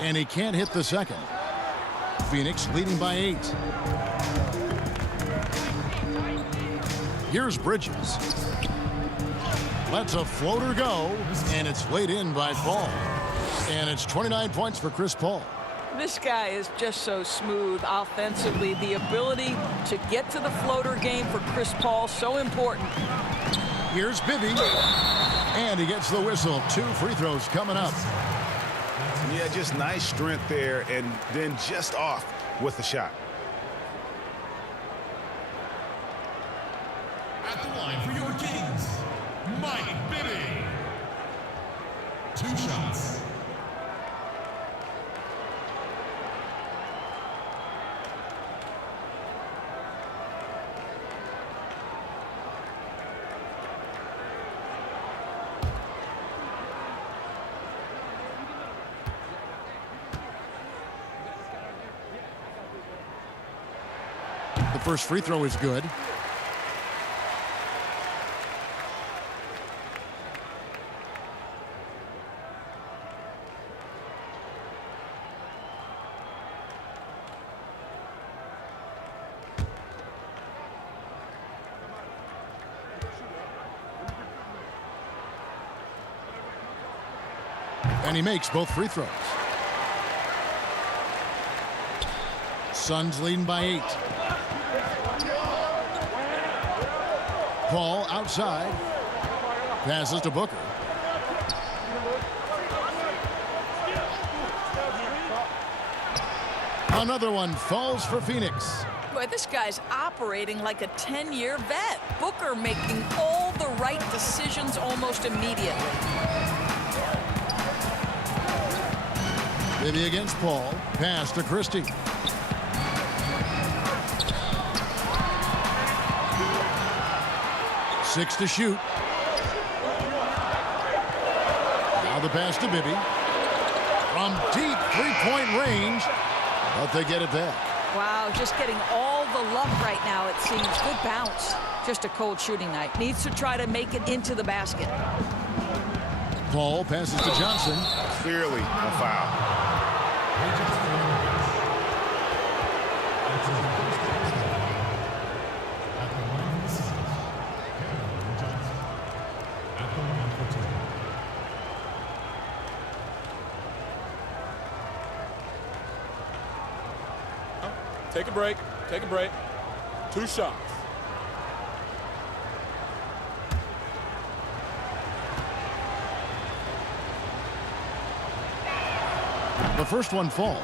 And he can't hit the second. Phoenix leading by 8. Here's Bridges. Lets a floater go, and it's laid in by Paul. And it's 29 points for Chris Paul. This guy is just so smooth offensively. The ability to get to the floater game for Chris Paul, so important. Here's Bibby. And he gets the whistle. 2 free throws coming up. Yeah, just nice strength there, and then just off with the shot. At the line for your Kings, Mike Bibby. 2 shots. The first free throw is good. And he makes both free throws. Suns leading by 8. Paul outside. Passes to Booker. Another one falls for Phoenix. Boy, this guy's operating like a 10-year vet. Booker making all the right decisions almost immediately. Bibby against Paul. Pass to Christie. Six to shoot. Now the pass to Bibby. From deep three-point range, but they get it back. Wow, just getting all the luck right now, it seems. Good bounce. Just a cold shooting night. Needs to try to make it into the basket. Paul passes to Johnson. Clearly a foul. Take a break. Take a break. 2 shots. The first one falls.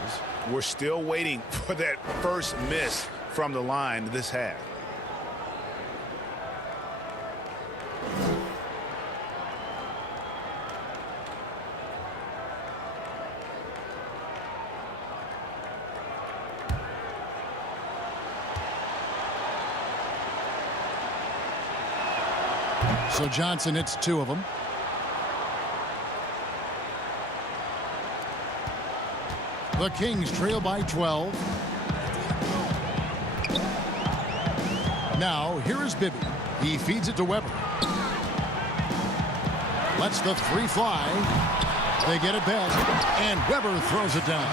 We're still waiting for that first miss from the line this half. So Johnson hits 2 of them. The Kings trail by 12. Now, here is Bibby. He feeds it to Webber. Lets the 3 fly. They get it back, and Webber throws it down.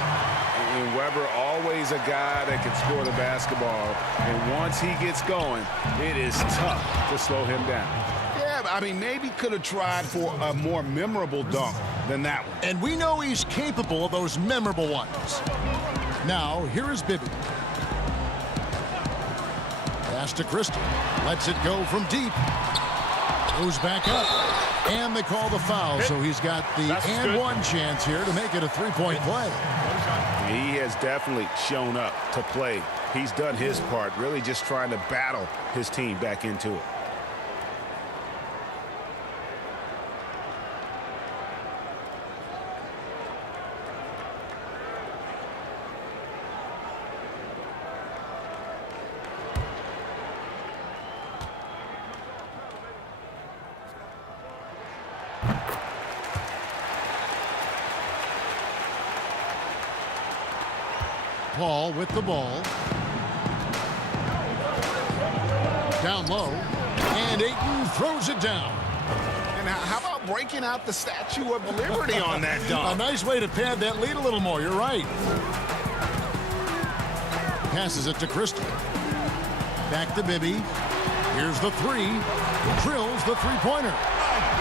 And Weber, always a guy that can score the basketball. And once he gets going, it is tough to slow him down. Yeah, I mean, maybe could have tried for a more memorable dunk than that one. And we know he's capable of those memorable ones. Now, here is Bibby. Pass to Christie. Lets it go from deep. Goes back up. And they call the foul, so he's got the and one chance here to make it a three-point play. He has definitely shown up to play. He's done his part, really just trying to battle his team back into it. Paul with the ball. Down low. And Ayton throws it down. And how about breaking out the Statue of Liberty on that dunk? A nice way to pad that lead a little more. You're right. Passes it to Christie. Back to Bibby. Here's the three. Drills the three-pointer.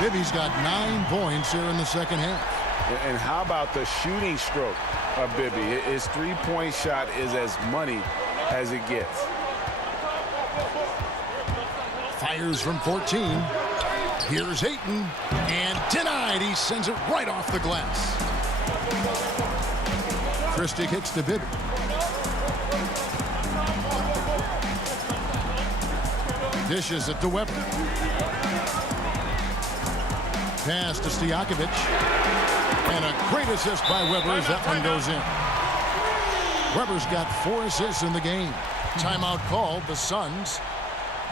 Bibby's got 9 points here in the second half. And how about the shooting stroke of Bibby? His three-point shot is as money as it gets. Fires from 14. Here's Ayton. And denied. He sends it right off the glass. Christie hits to Bibby. Dishes it to Weber. Pass to Stojakovic. And a great assist by Weber as that one goes in. Weber's got 4 assists in the game. Timeout called, the Suns.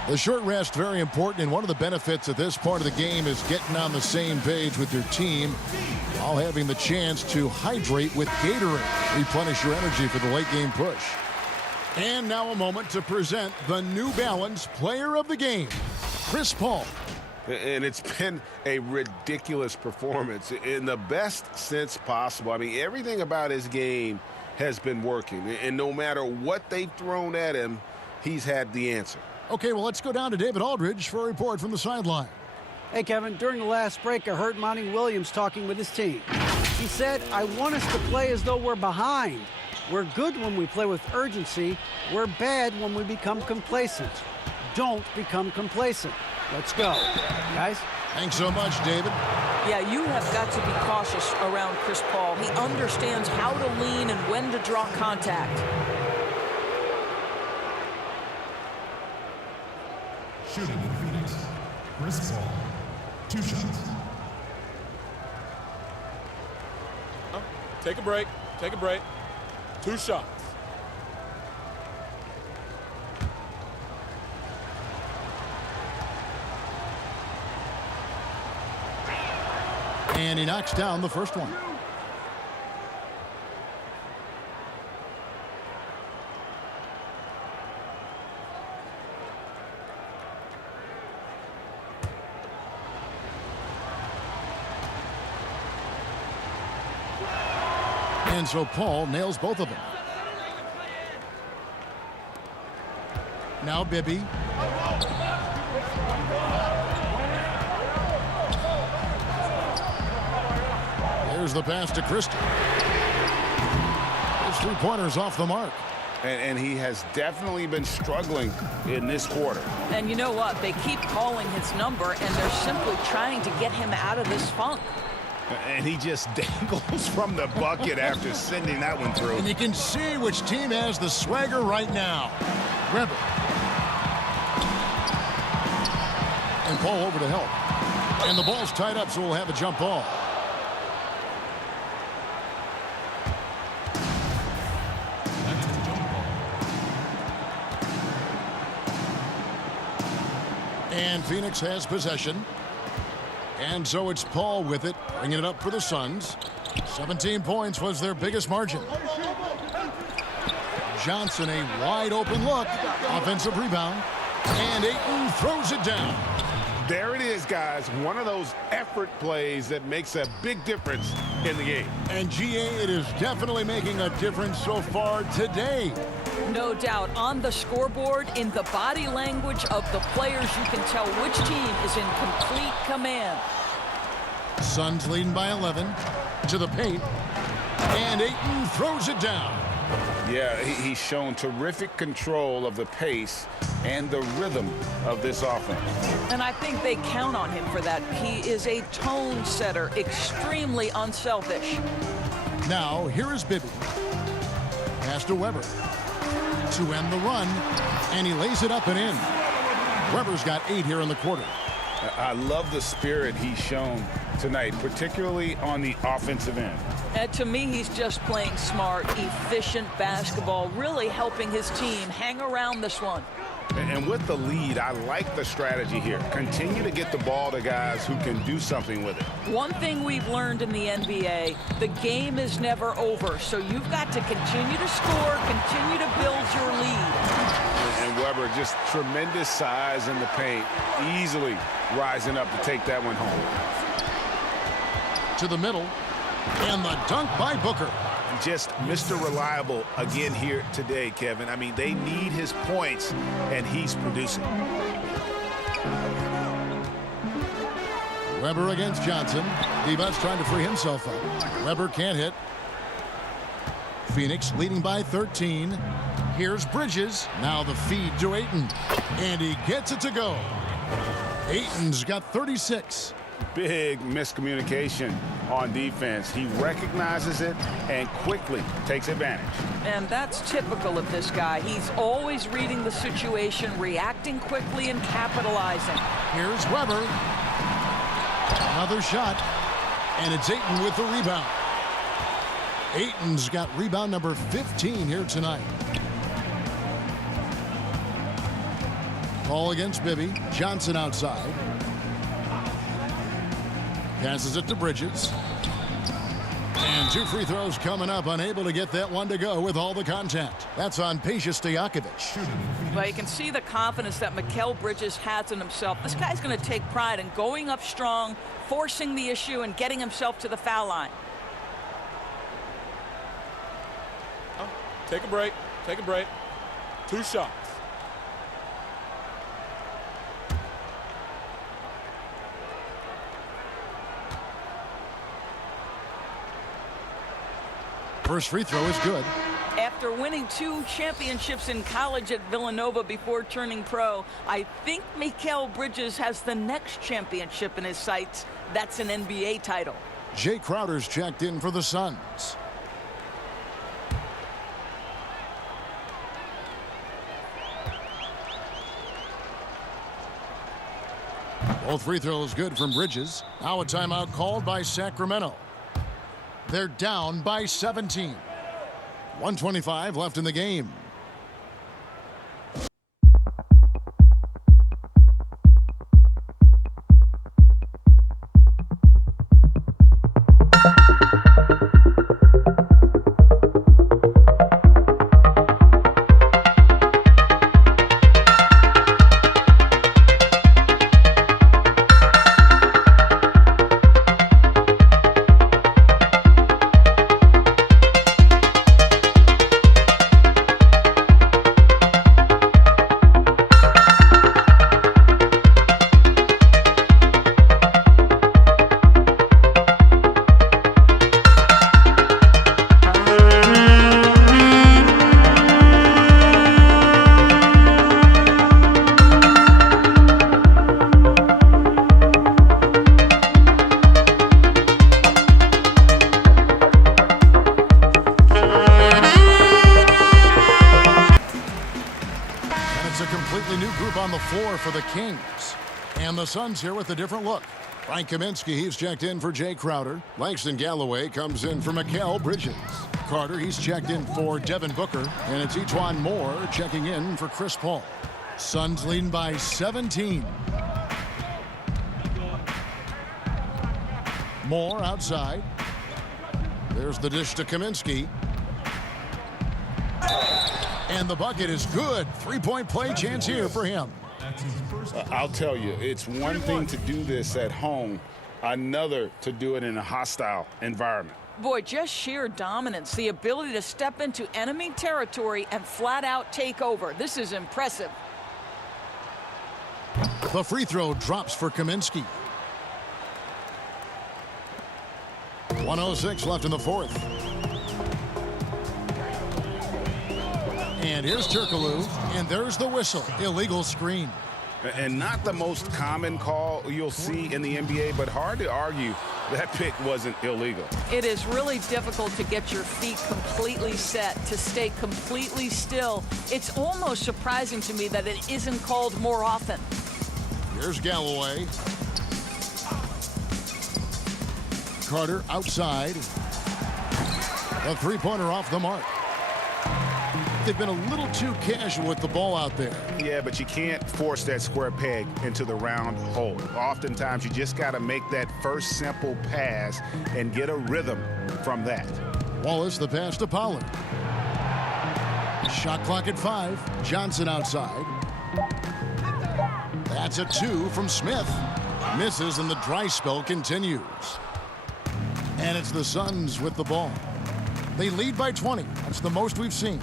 The short rest, very important, and one of the benefits of this part of the game is getting on the same page with your team while having the chance to hydrate with Gatorade. Replenish your energy for the late game push. And now a moment to present the New Balance Player of the Game, Chris Paul. And it's been a ridiculous performance in the best sense possible. I mean, everything about his game has been working. And no matter what they've thrown at him, he's had the answer. Okay, well, let's go down to David Aldridge for a report from the sideline. Hey, Kevin, during the last break, I heard Monty Williams talking with his team. He said, I want us to play as though we're behind. We're good when we play with urgency. We're bad when we become complacent. Don't become complacent. Let's go, guys. Thanks so much, David. Yeah, you have got to be cautious around Chris Paul. He understands how to lean and when to draw contact. Shooting for Phoenix, Chris Paul, 2 shots. Take a break. Take a break. 2 shots. And he knocks down the first one. And so Paul nails both of them. Now Bibby. There's the pass to Christie. His three-pointers off the mark. And he has definitely been struggling in this quarter. And you know what? They keep calling his number, and they're simply trying to get him out of this funk. And he just dangles from the bucket after sending that one through. And you can see which team has the swagger right now. Weber. And Paul over to help. And the ball's tied up, so we'll have a jump ball. And Phoenix has possession. And so it's Paul with it, bringing it up for the Suns. 17 points was their biggest margin. Johnson, a wide open look. Offensive rebound. And Ayton throws it down. There it is, guys. One of those effort plays that makes a big difference in the game. And GA, it is definitely making a difference so far today. No doubt. On the scoreboard, in the body language of the players, you can tell which team is in complete command. Suns leading by 11 to the paint. And Ayton throws it down. Yeah, he's shown terrific control of the pace and the rhythm of this offense. And I think they count on him for that. He is a tone setter, extremely unselfish. Now, here is Bibby. Pass to Weber to end the run, and he lays it up and in. Weber's got 8 here in the quarter. I love the spirit he's shown tonight, particularly on the offensive end. To me, he's just playing smart, efficient basketball, really helping his team hang around this one. And with the lead, I like the strategy here. Continue to get the ball to guys who can do something with it. One thing we've learned in the NBA, the game is never over, so you've got to continue to score, continue to build your lead. And Weber, just tremendous size in the paint, easily rising up to take that one home. To the middle, and the dunk by Booker. Just Mr. Reliable again here today, Kevin. I mean, they need his points, and he's producing. Weber against Johnson. Divac trying to free himself up. Weber can't hit. Phoenix leading by 13. Here's Bridges. Now the feed to Ayton. And he gets it to go. Ayton's got 36. Big miscommunication on defense. He recognizes it and quickly takes advantage. And that's typical of this guy. He's always reading the situation, reacting quickly, and capitalizing. Here's Weber. Another shot. And it's Ayton with the rebound. Ayton's got rebound number 15 here tonight. Ball against Bibby. Johnson outside. Passes it to Bridges. And 2 free throws coming up. Unable to get that one to go with all the contact. That's on Peja Stojakovic. Well, you can see the confidence that Mikal Bridges has in himself. This guy's going to take pride in going up strong, forcing the issue, and getting himself to the foul line. Take a break. Take a break. 2 shots. First free throw is good. After winning 2 championships in college at Villanova before turning pro, I think Mikal Bridges has the next championship in his sights. That's an NBA title. Jay Crowder's checked in for the Suns. Both free throws good from Bridges. Now a timeout called by Sacramento. They're down by 17. 1:25 left in the game. For the Kings. And the Suns here with a different look. Frank Kaminsky, he's checked in for Jay Crowder. Langston Galloway comes in for Mikal Bridges. Carter, he's checked in for Devin Booker. And it's Etuan Moore checking in for Chris Paul. Suns leading by 17. Moore outside. There's the dish to Kaminsky. And the bucket is good. 3-point play chance here for him. That's his first. I'll tell you, it's one thing to do this at home, another to do it in a hostile environment. Boy, just sheer dominance, the ability to step into enemy territory and flat out take over. This is impressive. The free throw drops for Kaminsky. 1:06 left in the fourth. And here's Turkoglu, and there's the whistle. Illegal screen. And not the most common call you'll see in the NBA, but hard to argue that pick wasn't illegal. It is really difficult to get your feet completely set, to stay completely still. It's almost surprising to me that it isn't called more often. Here's Galloway. Carter outside. A three-pointer off the mark. They've been a little too casual with the ball out there. Yeah, but you can't force that square peg into the round hole. Oftentimes, you just got to make that first simple pass and get a rhythm from that. Wallace, the pass to Pollard. Shot clock at 5. Johnson outside. That's a 2 from Smith. Misses, and the dry spell continues. And it's the Suns with the ball. They lead by 20. That's the most we've seen.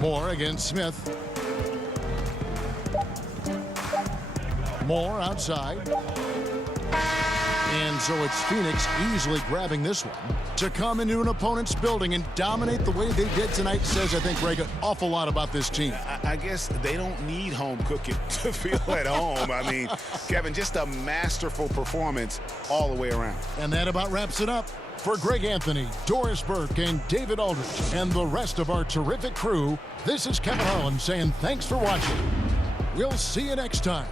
Moore against Smith. Moore outside. And so it's Phoenix easily grabbing this one. To come into an opponent's building and dominate the way they did tonight says, I think, Greg, an awful lot about this team. I guess they don't need home cooking to feel at home. I mean, Kevin, just a masterful performance all the way around. And that about wraps it up. For Greg Anthony, Doris Burke, and David Aldridge, and the rest of our terrific crew, this is Kevin Harlan saying thanks for watching. We'll see you next time.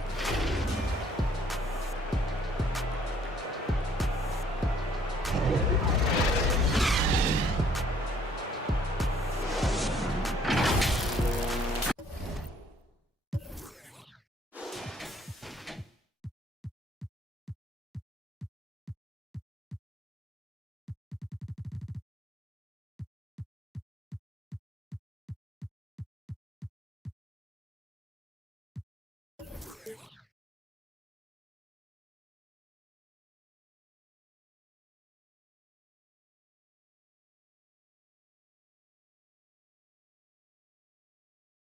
Thank you.